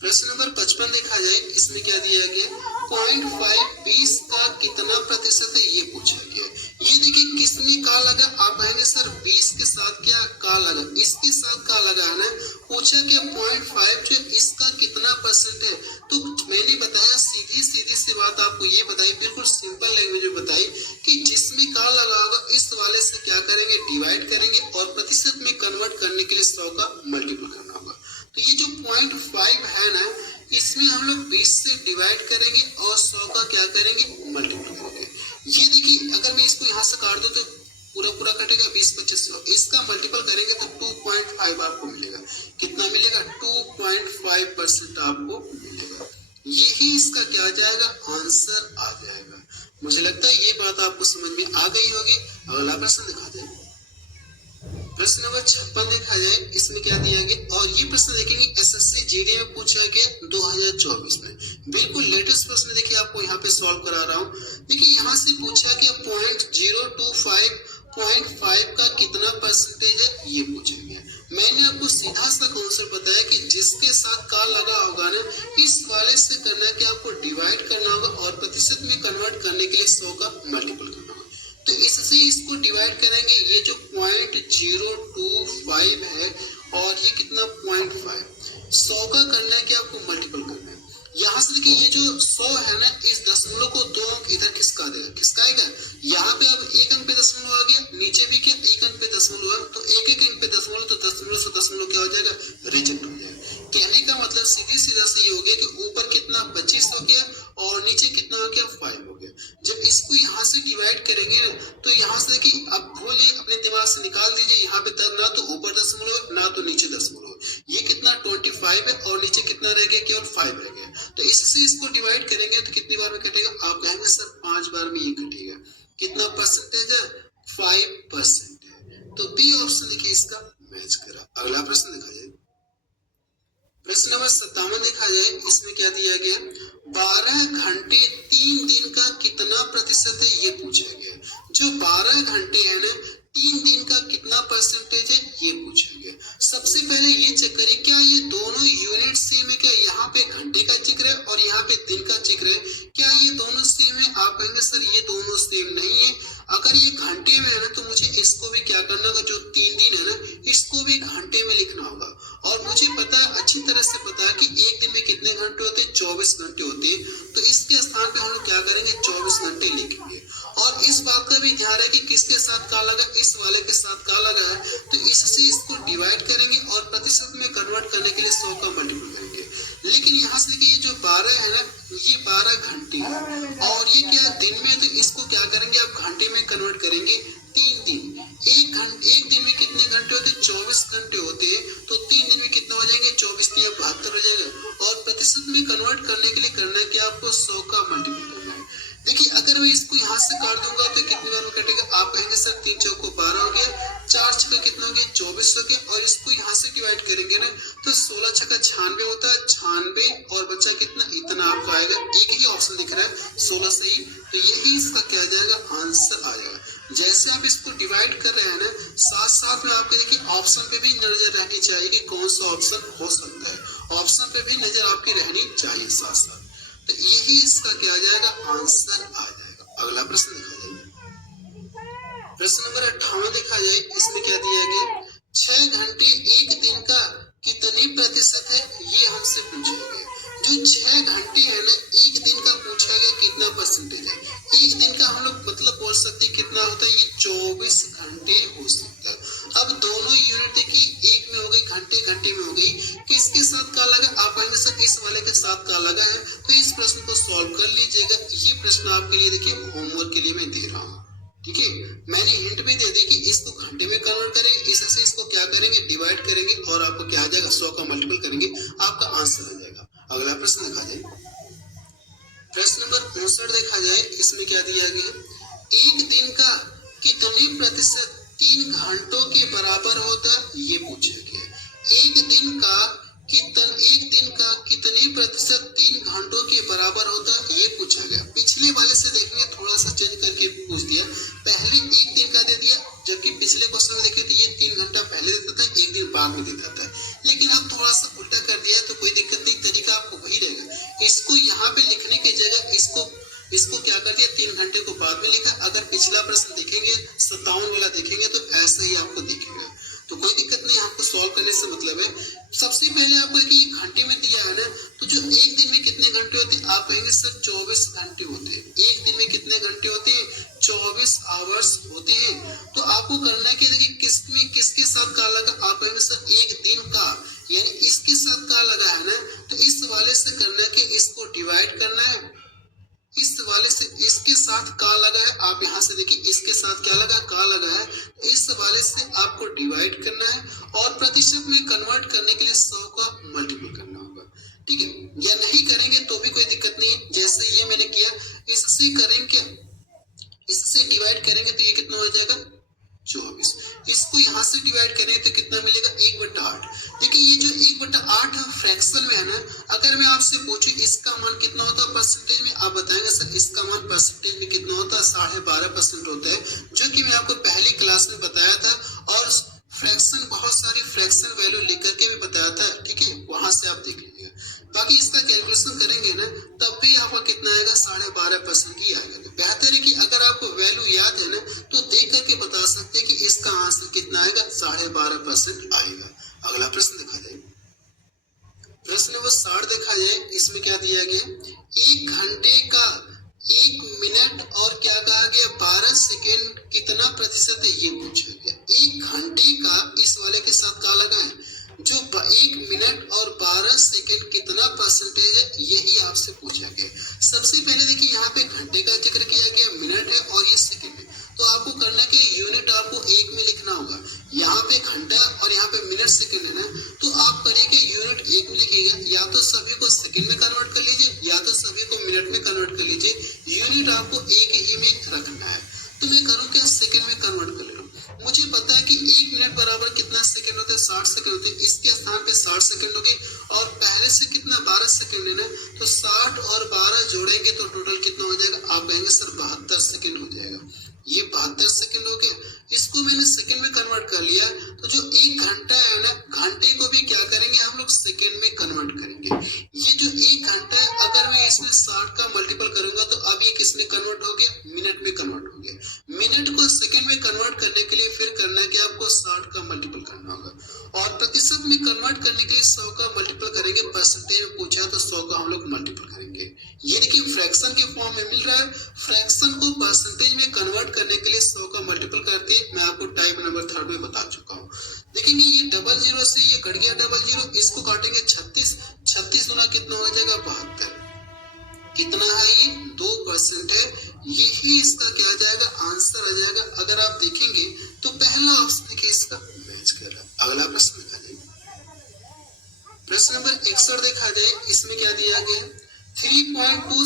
प्रश्न नंबर 55 देखा जाए, इसमें क्या दिया गया, 0.5 20 का कितना प्रतिशत है ये पूछा गया। ये देखिए किसमें का लगा, आप कहेंगे सर 20 के साथ क्या का लगा, इसके साथ का लगा है ना, पूछा कि 0.5 जो इसका कितना परसेंट है। तो मैंने बताया सीधी सी बात आपको ये बताई, बिल्कुल सिंपल लैंग्वेज में बताई कि जिसमें का लगा होगा इस वाले से क्या करेंगे, डिवाइड करेंगे और प्रतिशत में कन्वर्ट करने के लिए 100 का मल्टीपल करना होगा। तो ये जो 0.5 है ना, इसमें हम लोग 20 से डिवाइड करेंगे और 100 का क्या करेंगे, मल्टीपल करेंगे। ये देखिए अगर मैं इसको यहाँ से काट दूं तो पूरा कटेगा 20 25 100, इसका मल्टीपल करेंगे तो 2.5 आपको मिलेगा। कितना मिलेगा, 2.5% आपको मिलेगा। यही इसका क्या आ जाएगा, आंसर आ जाएगा। मुझे लगता है ये बात आपको समझ में आ गई होगी। अगला प्रश्न दिखा जाए, प्रश्न नंबर 56 देखा जाए, इसमें क्या दिया गया, और ये प्रश्न देखेंगे एसएससी जीडी में पूछा गया 2024 में, बिल्कुल लेटेस्ट प्रश्न देखिए आपको यहाँ पे सॉल्व करा रहा हूँ। देखिए यहाँ से पूछा गया 0.025 का कितना परसेंटेज है ये पूछा गया। मैंने आपको सीधा सा कॉन्सेप्ट बताया कि जिसके साथ का लगा होगा ना, इस वाले से करना है कि आपको डिवाइड करना होगा और प्रतिशत में कन्वर्ट करने के लिए 100 का मल्टीपल करना होगा। तो इससे इसको डिवाइड करेंगे, ये जो 0.025 है और ये कितना 0.5, 100 का करना है कि आपको मल्टीपल करना है। यहाँ से देखिए ये जो 100 है ना, इस दशमलव को 2 अंक इधर खिसका देगा, खिसकाएगा। यहाँ पे अब 1 अंक पे दशमलव आ गया, नीचे भी क्या 1 अंक पे दशमलव है, तो एक अंक पे दशमलव, तो दशमलव से दशमलव क्या हो जाएगा, रिजेक्ट हो जाएगा। कहने का मतलब सीधा से ये हो गया कि ऊपर कितना 25 हो गया और नीचे कितना हो गया 5 हो गया। जब इसको यहाँ से डिवाइड करेंगे ना, तो यहाँ से देखिए अब बोलिए अपने दिमाग से निकाल दीजिए, यहाँ पे ना तो ऊपर दशमलव ना तो नीचे दशमलव, ये कितना 25 है और नीचे कितना रह गया, केवल 5 रह गया। तो इससे इसको डिवाइड करेंगे तो कितनी बार में कटेगा, आप कहेंगे सर 5 बार में ये कटेगा। कितना परसेंटेज है, 5% है। तो बी ऑप्शन देखिए इसका मैच करा। अगला प्रश्न देखा जाए, प्रश्न नंबर 57 देखा जाए, इसमें क्या दिया गया, 12 घंटे 3 दिन का कितना प्रतिशत है ये पूछा गया। जो 12 घंटे है ना, 3 दिन का कितना परसेंटेज है ये पूछा गया। सबसे पहले ये चेक करिए क्या ये दोनों यूनिट सेम है, क्या यहाँ पे घंटे का जिक्र है और यहाँ पे दिन का जिक्र है, क्या ये दोनों सेम है। आप कहेंगे सर ये दोनों सेम नहीं है। अगर ये घंटे में है ना तो मुझे इसको भी क्या करना होगा, जो 3 दिन है ना इसको भी घंटे में लिखना होगा। और मुझे पता है, अच्छी तरह से पता है कि एक दिन में कितने घंटे होते हैं, 24 घंटे होते हैं। तो इसके स्थान पे हम लोग क्या करेंगे, 24 घंटे लिखेंगे। और इस बात का भी ध्यान है कि किसके साथ का लगा, इस वाले के साथ का लगा है, तो इससे इसको डिवाइड करेंगे और प्रतिशत में कन्वर्ट करने के लिए 100 का मल्टीपल करेंगे। लेकिन यहाँ से देखिए ये जो 12 है ना, ये 12 घंटे है और ये क्या दिन में, तो इसको क्या करेंगे आप घंटे में कन्वर्ट करेंगे 3 दिन। एक दिन में कितने घंटे होते हैं, 24 घंटे होते हैं। तो 3 दिन में कितना हो जाएंगे, 24 3 72 हो जाएगा। और प्रतिशत में कन्वर्ट करने के लिए करना है कि आपको 100 का मल्टीपल करना है। देखिए अगर मैं इसको यहाँ से काट दूंगा तो कितनी बार में कटेगा, आप कहेंगे सर 3 चौको 12 हो गया, 4 4 छक्का कितना हो गया 24 हो गया, और इसको यहाँ से डिवाइड करेंगे ना तो 16 छक्का 96 होता है, 96 और बचा कितना इतना आपको आएगा। एक ही ऑप्शन दिख रहा है 16 सही, तो यही इसका क्या आ जाएगा आंसर आ जाएगा। जैसे आप इसको डिवाइड कर रहे हैं ना, साथ साथ में आपको देखिए ऑप्शन पे भी नजर रहनी चाहिए कि कौन सा ऑप्शन हो सकता है, ऑप्शन पे भी नजर आपकी रहनी चाहिए साथ साथ, तो यही इसका क्या आ जाएगा आंसर आ जाएगा। अगला प्रश्न देखा जाए, प्रश्न नंबर 58 देखा जाए, इसमें क्या दिया गया 6 घंटे एक दिन का कितने प्रतिशत है, ये हमसे पूछा गया। जो 6 घंटे है ना एक दिन का पूछा गया कितना परसेंटेज है, एक दिन का हम लोग मतलब बोल सकते हैं कितना होता है, ये 24 घंटे हो सकता है। अब दोनों यूनिट की एक में हो गई, घंटे घंटे में हो गई, किसके साथ का लगा, आप कहेंगे सर इस वाले के साथ का लगा है, तो इस प्रश्न को सॉल्व कर लीजिएगा। ये प्रश्न आपके लिए देखिए होमवर्क के लिए मैं दे रहा हूँ, ठीक है। मैंने हिंट भी दे दी कि इसको घंटे में कन्वर्ट करेंगे, इससे इसको क्या करेंगे डिवाइड करेंगे, और आपको क्या आ जाएगा 100 का मल्टीपल करेंगे, आपका आंसर आ जाएगा। अगला प्रश्न देखा जाए, प्रश्न नंबर 59 देखा जाए, इसमें क्या दिया गया एक दिन का कितने प्रतिशत 3 घंटों के बराबर होता है, ये पूछा गया। एक दिन का कितने प्रतिशत 3 घंटों के बराबर होता है, ये पूछा गया। पिछले वाले से देखेंगे थोड़ा सा चेंज करके पूछ दिया, पहले एक दिन का दे दिया, जबकि पिछले क्वेश्चन में देखे तो ये 3 घंटा पहले देता था, एक दिन बाद में देता था, लेकिन अब थोड़ा सा उल्टा कर दिया तो कोई दिक्कत नहीं, तरीका आपको वही रहेगा। इसको यहाँ पे लिखने की जगह इसको क्या कर दिया 3 घंटे को बाद में लिखा। अगर पिछला प्रश्न देखेंगे 57 वाला देखेंगे तो ऐसा ही आपको दिखेगा, तो कोई दिक्कत नहीं, आपको सॉल्व करने से मतलब है। सबसे पहले आपको कि घंटे में दिया है ना, तो जो एक दिन में कितने घंटे होते हैं, आप कहेंगे सर 24 घंटे होते हैं। एक दिन में कितने घंटे होते हैं 24 आवर्स होते हैं। तो आपको करना है कि देखिए किसके साथ का लगा, आप कहेंगे सर एक दिन का, यानी इसके साथ का लगा है ना, तो इस वाले से करना है कि इसको डिवाइड करना है, इस वाले से इसके साथ का लगा है, आप यहाँ से देखिए इसके साथ क्या लगा का लगा है, इस वाले से आपको डिवाइड करना है, और प्रतिशत में कन्वर्ट करने के लिए 100 का मल्टीपल करना होगा, ठीक है। या नहीं करेंगे तो भी कोई दिक्कत नहीं है, जैसे ये मैंने किया, इससे करेंगे, इससे डिवाइड करेंगे तो ये कितना हो जाएगा 24, इसको यहाँ से डिवाइड करें तो कितना मिलेगा 1/8। देखिए ये जो 1/8 फ्रैक्शन में है ना, अगर मैं आपसे पूछूं इसका मान कितना होता है परसेंटेज में, आप बताएंगे सर इसका मान परसेंटेज में कितना होता है 12.5% होता है, जो कि मैं आपको पहली क्लास में बताया था, और फ्रैक्शन बहुत सारी फ्रैक्शन वैल्यू लेकर के भी बताया था, ठीक है, वहां से आप देख लीजिएगा। बाकी इसका कैलकुलेशन करेंगे ना तब भी आपका कितना आएगा 12.5% ही आएगा। तो बेहतर है कि अगर आपको वैल्यू याद है ना तो देख करके बता सकते हैं कि इसका आंसर कितना आएगा 12.5% आएगा। अगला प्रश्न देखा जाए, प्रश्न नंबर 60 देखा जाए, इसमें क्या दिया गया 1 घंटे का 1 मिनट और क्या कहा गया 12 सेकेंड कितना प्रतिशत है, ये पूछा गया। 1 घंटे का इस वाले के साथ का लगा है, जो 1 मिनट और 12 सेकेंड कितना परसेंटेज है, यही आपसे पूछा गया। सबसे पहले देखिए यहाँ पे घंटे का जिक्र किया गया, मिनट है और ये सेकेंड है, तो आपको करना कि यूनिट आपको एक में लिखना होगा। यहाँ पे घंटा और यहाँ पे मिनट सेकेंड है ना, तो आप करिए यूनिट एक में लिखिएगा, या तो सभी को सेकेंड में कन्वर्ट कर लीजिए या तो सभी को मिनट में कन्वर्ट कर लीजिए, यूनिट आपको एक ही में रखना है। तो मैं करूँ क्या सेकेंड में कन्वर्ट कर ले रहा हूँ, मुझे पता है कि 1 मिनट बराबर कितना सेकंड होता है 60 सेकंड होते हैं, इसके स्थान पे 60 सेकंड हो गए, और पहले से कितना 12 सेकंड है ना, तो 60 और 12 जोड़ेंगे तो टोटल कितना हो जाएगा, आप कहेंगे सर 72 सेकंड हो जाएगा। ये 72 सेकंड हो गया, इसको मैंने सेकंड में कन्वर्ट कर लिया, तो जो 1 घंटा है ना, घंटे को भी क्या करेंगे हम लोग सेकंड में कन्वर्ट करेंगे। ये जो 1 घंटा है अगर मैं इसमें 60 का मल्टीपल करूंगा तो अब ये किसमें कन्वर्ट हो गया, मिनट में कन्वर्ट हो गया। मिनट को सेकंड में कन्वर्ट करने के लिए फिर करना है कि आपको 60 का मल्टीपल करना होगा, और प्रतिशत में कन्वर्ट करने के लिए 100 का मल्टीपल करेंगे। परसेंटेज में पूछा तो 100 का हम लोग मल्टीपल करेंगे। ये देखिए फ्रैक्शन के फॉर्म में मिल रहा है, फ्रैक्शन को परसेंटेज में कन्वर्ट करने के लिए 100 का मल्टीपल करते हैं, मैं आपको टाइप नंबर 3 में बता चुका हूँ। देखेंगे ये 00 से ये कट गया 00, इसको काटेंगे 36, 36 गुना कितना हो जाएगा 72, कितना है ये 2% है, यही इसका क्या आ जाएगा आंसर आ जाएगा। अगर आप देखेंगे तो पहला ऑप्शन देखिए इसका मैच कर रहा है। अगला प्रश्न देखा जाए, प्रश्न नंबर 61 देखा जाए, इसमें क्या दिया गया 3.2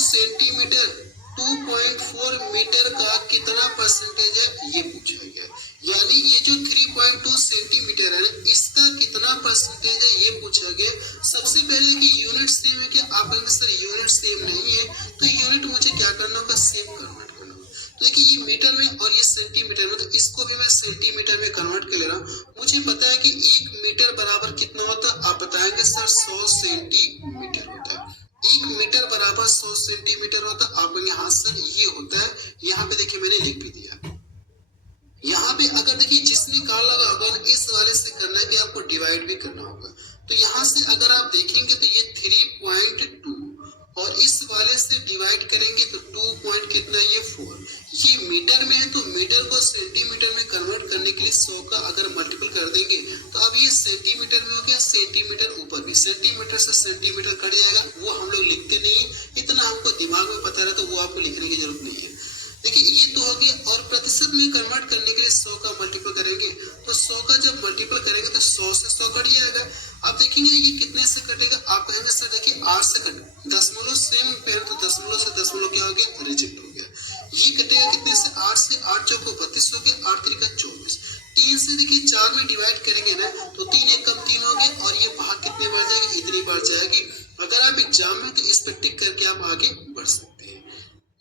सेंटीमीटर 2 2.4 मीटर का कितना परसेंटेज है ये पूछा गया। यानी ये जो 3.2 सेंटीमीटर है ना, इसका कितना परसेंटेज है ये पूछा गया। सबसे पहले कि यूनिट सेम है क्या, आप कहेंगे सर यूनिट सेम नहीं है, तो यूनिट मुझे क्या करना होगा, सेम कन्वर्ट करना होगा। तो देखिए ये मीटर में और ये सेंटीमीटर में, तो इसको भी मैं सेंटीमीटर में कन्वर्ट कर ले रहा हूँ। मुझे पता है कि 1 मीटर बराबर कितना होता है, आप बताएंगे सर 100 सेंटीमीटर होता है। 1 मीटर बराबर 100 सेंटीमीटर होता है। आप कहेंगे हाँ सर ये होता है। यहाँ पे देखिए मैंने लिख भी दिया। यहाँ पे अगर देखिए जिसने कहा लगा होगा इस वाले से करना है कि आपको डिवाइड भी करना होगा। तो यहाँ से अगर आप देखेंगे तो ये 3.2 और इस वाले से डिवाइड करेंगे तो 2 पॉइंट कितना, ये 4। ये मीटर में है तो मीटर को सेंटीमीटर में कन्वर्ट करने के लिए 100 का अगर मल्टीपल कर देंगे तो अब ये सेंटीमीटर में हो गया। सेंटीमीटर ऊपर भी सेंटीमीटर से सेंटीमीटर कट जाएगा, वो हम लोग लिखते नहीं है। इतना हमको दिमाग में पता रहता, वो आपको लिखने की जरूरत नहीं है। देखिए ये तो हो गया। और प्रतिशत में कन्वर्ट करने के लिए 100 का मल्टीपल करेंगे, तो 100 का जब मल्टीपल करेंगे तो 100 से 100 कट जाएगा। अब देखेंगे ये कितने से कटेगा, आप कहेंगे सर देखिए 8 से कट, दशमलव सेम पेयर तो दशमलव से दशमलव क्या हो गया, रिजेक्ट हो गया। ये कटेगा कितने से, 8 से, 8 चौको 32 हो गया, 8 3 का 24। 3 से देखिए 4 में डिवाइड करेंगे ना तो 3 1 कम 3 हो गए और ये भाग कितने बढ़ जाएगी, इतनी बढ़ जाएगी। अगर आप एग्जाम में तो इस पर टिक करके आप आगे बढ़ सकते हैं।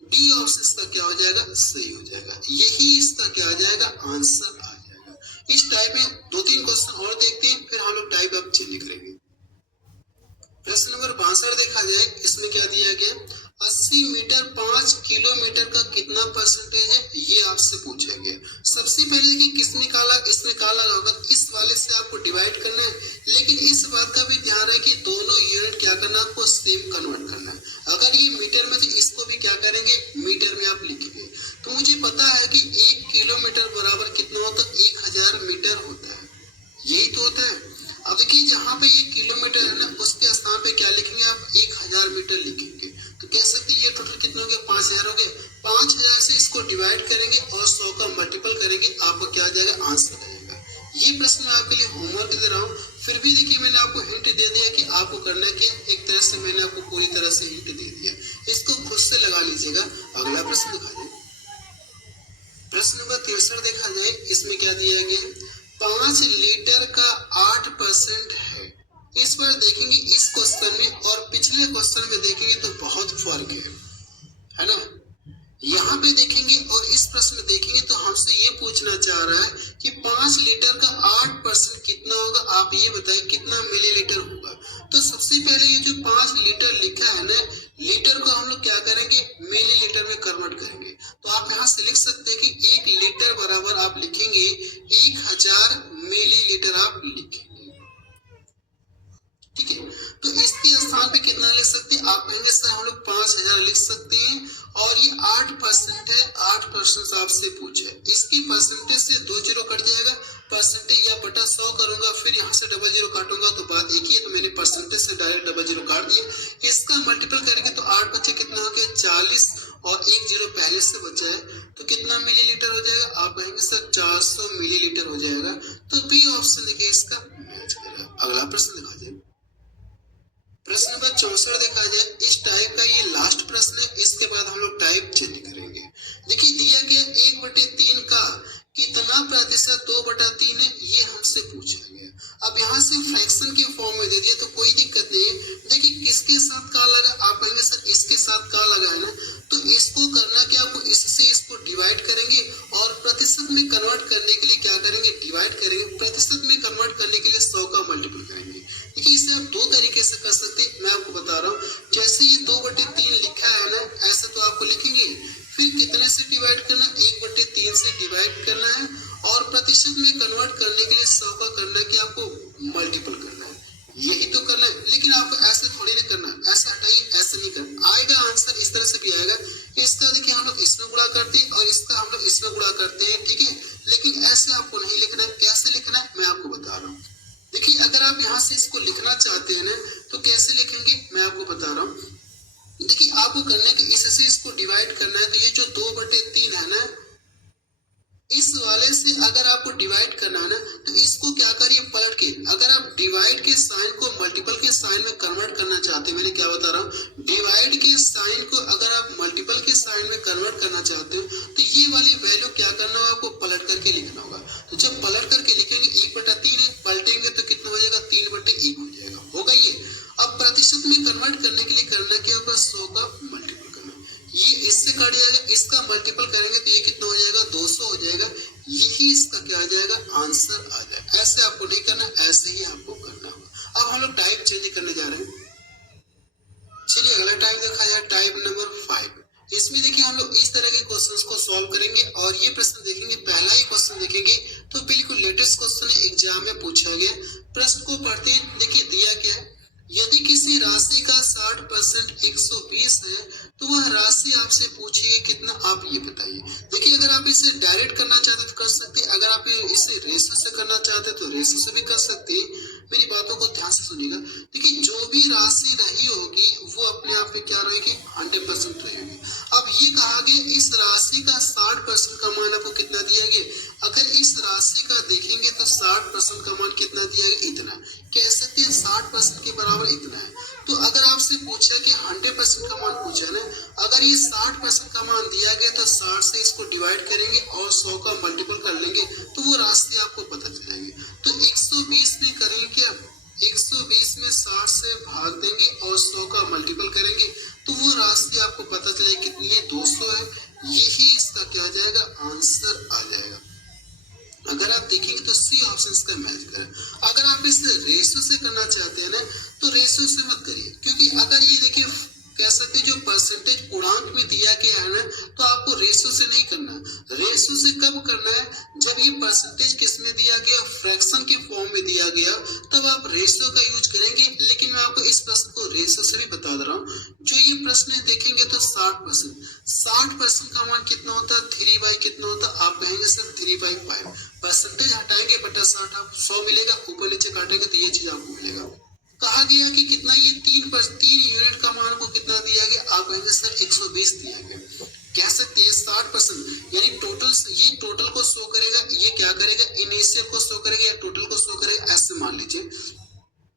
डी ऑप्शन इसका क्या हो जाएगा, सही हो जाएगा। यही इसका क्या आ जाएगा, आंसर आ जाएगा। इस टाइप में 2-3 क्वेश्चन और देखते हैं, फिर हम लोग टाइप अब चेंज करेंगे। प्रश्न नंबर 62 देखा जाए, इसमें क्या दिया गया, 80 मीटर 5 किलोमीटर का कितना परसेंटेज है ये आपसे पूछा गया। सबसे पहले कि किसमें काला, इसमें काला होगा, इस वाले से आपको डिवाइड करना है। लेकिन इस बात का भी ध्यान है कि दोनों यूनिट क्या करना, आपको सेम कन्वर्ट करना है। अगर ये मीटर में तो इसको भी क्या करेंगे, मीटर में आप लिखेंगे। तो मुझे पता है कि 1 किलोमीटर बराबर कितना होता है, 1000 मीटर होता है, यही तो होता है। अब देखिए जहाँ पे ये किलोमीटर है ना, उसके स्थान पे क्या लिखेंगे आप, 1000 मीटर लिखेंगे। तो कह सकते हैं ये टोटल कितना हो गया, 5000 हो गए। 5000 से इसको डिवाइड करेंगे और 100 का मल्टीपल करेंगे, आपको क्या आ जाएगा, आंसर आ जाएगा। ये प्रश्न मैं आपके लिए होमवर्क दे रहा हूँ। फिर भी देखिए मैंने आपको हिंट दे दिया कि आपको करना है, कि एक तरह से मैंने आपको पूरी तरह से हिंट दे दिया, इसको खुद से लगा लीजिएगा। अगला प्रश्न दिखा जाए, प्रश्न नंबर 63 देखा जाए, इसमें क्या दिया गया, 5 लीटर का 8% है। इस बार देखेंगे इस क्वेश्चन में और पिछले क्वेश्चन में देखेंगे तो बहुत फर्क है ना। यहाँ पे देखेंगे और इस प्रश्न में देखेंगे तो हमसे ये पूछना चाह रहा है कि 5 लीटर का 8% कितना होगा, आप ये बताइए कितना मिलीलीटर होगा। तो सबसे पहले ये जो 5 लीटर लिखा है ना, लीटर को हम लोग क्या करेंगे, मिलीलीटर में कन्वर्ट करेंगे। तो आप यहाँ से लिख सकते हैं कि 1 लीटर बराबर आप लिखेंगे 1000 मिलीलीटर आप लिखेंगे, ठीक है। तो इसके स्थान पे कितना लिख सकते हैं, आप कहेंगे सर हम लोग 5000 लिख सकते हैं। और ये 8% है, 8% आपसे पूछा है। इसकी परसेंटेज से 2 जीरो कट जाएगा, परसेंटेज या बटा 100 करूंगा, फिर यहाँ से डबल जीरो काटूंगा तो बात एक ही है। तो मैंने परसेंटेज से डायरेक्ट डबल जीरो काट दिया। इसका मल्टीपल करेंगे तो 8 बच्चे कितना हो गया, 40 और 1 जीरो पहले से बचा है, तो कितना मिलीलीटर हो जाएगा, आप कहेंगे सर 400 मिलीलीटर हो जाएगा। तो बी ऑप्शन देखिए इसका मैच करेगा। अगला प्रश्न दिखा जाए, प्रश्न नंबर 64 देखा जाए, इस टाइप का ये लास्ट प्रश्न है, इसके बाद हम लोग टाइप चेंज करेंगे। देखिए दिया गया 1/3 का कितना प्रतिशत 2/3 है, ये हमसे पूछा गया। अब यहाँ से फ्रैक्शन के फॉर्म में दे दिया तो कोई दिक्कत नहीं है। देखिए किसके साथ का लगा, आप कहेंगे सर इसके साथ का लगा है ना, तो इसको करना क्या, आपको इससे इसको डिवाइड करेंगे और प्रतिशत में कन्वर्ट करने के लिए क्या करेंगे, डिवाइड करेंगे। प्रतिशत में कन्वर्ट करने के लिए 100 का मल्टीपल करेंगे। देखिए इसे आप 2 तरीके से कर सकते हैं, मैं आपको बता रहा हूँ। जैसे ये 2/3 लिखा है ना, ऐसे तो आपको लिखेंगे, फिर कितने से डिवाइड करना, 1/3 से डिवाइड करना है और प्रतिशत में कन्वर्ट करने के लिए 100 का करना है कि आपको मल्टीपल करना है, यही तो करना है। लेकिन आपको ऐसे थोड़ी नहीं करना, ऐसे हटाइए, ऐसे नहीं करना, आएगा आंसर इस तरह से भी आएगा। इसका देखिए हम लोग इसमें गुणा करते हैं और इसका हम लोग इसमें गुणा करते हैं, ठीक है। लेकिन ऐसे आपको नहीं लिखना है, कैसे लिखना है मैं आपको बता रहा हूँ। देखिए अगर आप यहाँ से इसको लिखना चाहते हैं ना, तो कैसे लिखेंगे मैं आपको बता रहा हूँ। देखिए आपको करना है कि इससे इसको डिवाइड करना है, तो ये जो 2/3 है ना, इस वाले से अगर आपको डिवाइड करना है ना, तो इसको क्या करिए, पलट के अगर आप डिवाइड के साइन को मल्टीपल के साइन में कन्वर्ट करना चाहते हैं, मैंने क्या बता रहा हूँ, डिवाइड के साइन को अगर आप मल्टीपल के साइन पॉइंट में कन्वर्ट करना चाहते हो तो ये वाली वैल्यू क्या करना होगा, आपको पलट करके लिखना होगा। तो जब पलट करके लिखेंगे 1/3 है, पलटेंगे तो कितना हो जाएगा, 3/1 हो जाएगा, होगा ये। अब प्रतिशत में कन्वर्ट करने के लिए करना क्या होगा, 100 का मल्टीपल करना, ये इससे कट जाएगा, इसका मल्टीपल करेंगे तो ये कितना हो जाएगा, 200 हो जाएगा। यही इसका क्या आ जाएगा, आंसर आ जाएगा। ऐसे आपको नहीं करना, ऐसे ही आपको करना होगा। अब हम लोग टाइप चेंज करने जा रहे हैं। चलिए अगला टाइप देखा जाए, टाइप नंबर 5। इसमें देखिए हम लोग इस तरह के क्वेश्चंस को सॉल्व करेंगे और ये प्रश्न देखेंगे। पहला ही क्वेश्चन देखेंगे तो बिल्कुल लेटेस्ट क्वेश्चन है, एग्जाम में पूछा गया। प्रश्न को पढ़ते ही देखिए दिया क्या है, यदि किसी राशि का 60% 120 है तो वह राशि आपसे पूछिए कितना, आप ये बताइए। देखिए अगर आप इसे डायरेक्ट करना चाहते तो कर सकते, अगर आप इसे रेशो से करना चाहते तो रेशो से भी कर सकते। मेरी बातों को ध्यान से सुनिएगा। देखिए जो भी राशि रही होगी वो अपने आप में क्या रहेगी, 100% रहेगी। अब ये कहा गया इस राशि का 60% का मान आपको कितना दिया गया, अगर इस राशि का देखेंगे तो 60% का मान कितना दिया गया, इतना। कह सकते हैं 60% के बराबर इतना है। तो अगर आपसे पूछा कि 100% का मान पूछा ना, अगर ये 60% का मान दिया गया तो 60 से इसको डिवाइड करेंगे और 100 का मल्टीपल कर लेंगे तो वो राशि आपको पता चल जाएगी। तो 120 में करेंगे क्या, 120 में 60 से भाग देंगे और 100 का मल्टीपल करेंगे तो वो राशि आपको पता चलेगी कितनी है, 200 है। यही इसका क्या आ जाएगा, आंसर आ जाएगा। अगर आप देखेंगे तो सी ऑप्शन इसका मैच करें। अगर आप इसे रेशो से करना चाहते हैं ना तो रेशो से मत करिए, क्योंकि अगर ये देखिए कह सकते जो परसेंटेज पूर्णांक में दिया गया है ना तो आपको रेशो से नहीं करना। रेशो से कब करना है, जब ये परसेंटेज किस में दिया गया, फ्रैक्शन के फॉर्म में दिया गया, तब आप रेशो का यूज करेंगे। लेकिन मैं आपको इस प्रश्न को रेशो से भी बता दे रहा हूँ। जो ये प्रश्न देखेंगे तो 60% का मान कितना होता है, 3/, कितना होता है, आप कहेंगे सर 3/5। परसेंटेज हटाएंगे बटा 60, आप 100 मिलेगा, ऊपर नीचे काटेंगे तो ये चीज आपको मिलेगा। कहा गया कि कितना, ये 3 यूनिट का मान को कितना दिया गया, आप कहेंगे सर 120 दिया गया। कह सकते हैं 60% यानी टोटल, ये टोटल को शो करेगा, ये क्या करेगा, इनिशियल को शो करेगा या टोटल को शो करेगा, ऐसे मान लीजिए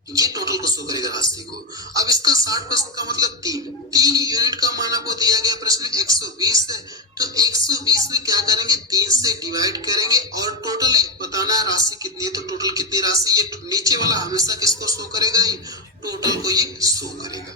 ये टोटल को शो करेगा राशि को। अब इसका 60% का मतलब 3 यूनिट का मान आपको दिया गया प्रश्न 120 है, तो 120 में क्या करेंगे, 3 से डिवाइड करेंगे और टोटल बताना है राशि कितनी है। तो टोटल कितनी राशि, ये नीचे वाला हमेशा किसको शो करेगा, ये टोटल को ये शो करेगा।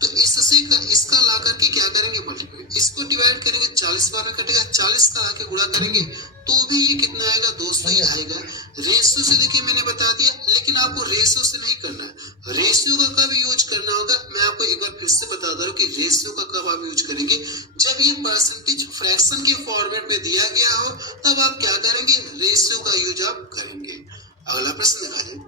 तो इससे इसका ला करके क्या करेंगे, मल्टीप्लाई, इसको डिवाइड करेंगे, 40 बार में कटेगा, 40 का लाके गुणा करेंगे तो भी ये कितना आएगा, 200 ही आएगा। रेशियो से देखिए मैंने बता दिया, लेकिन आपको रेशियो से नहीं करना है। रेशियो का कब यूज करना होगा, मैं आपको एक बार फिर से बता दे रहा हूँ कि रेशियो का कब आप यूज करेंगे, जब ये परसेंटेज फ्रैक्शन के फॉर्मेट में दिया गया हो तब आप क्या करेंगे, रेशियो का यूज आप करेंगे। अगला प्रश्न देखा जाए,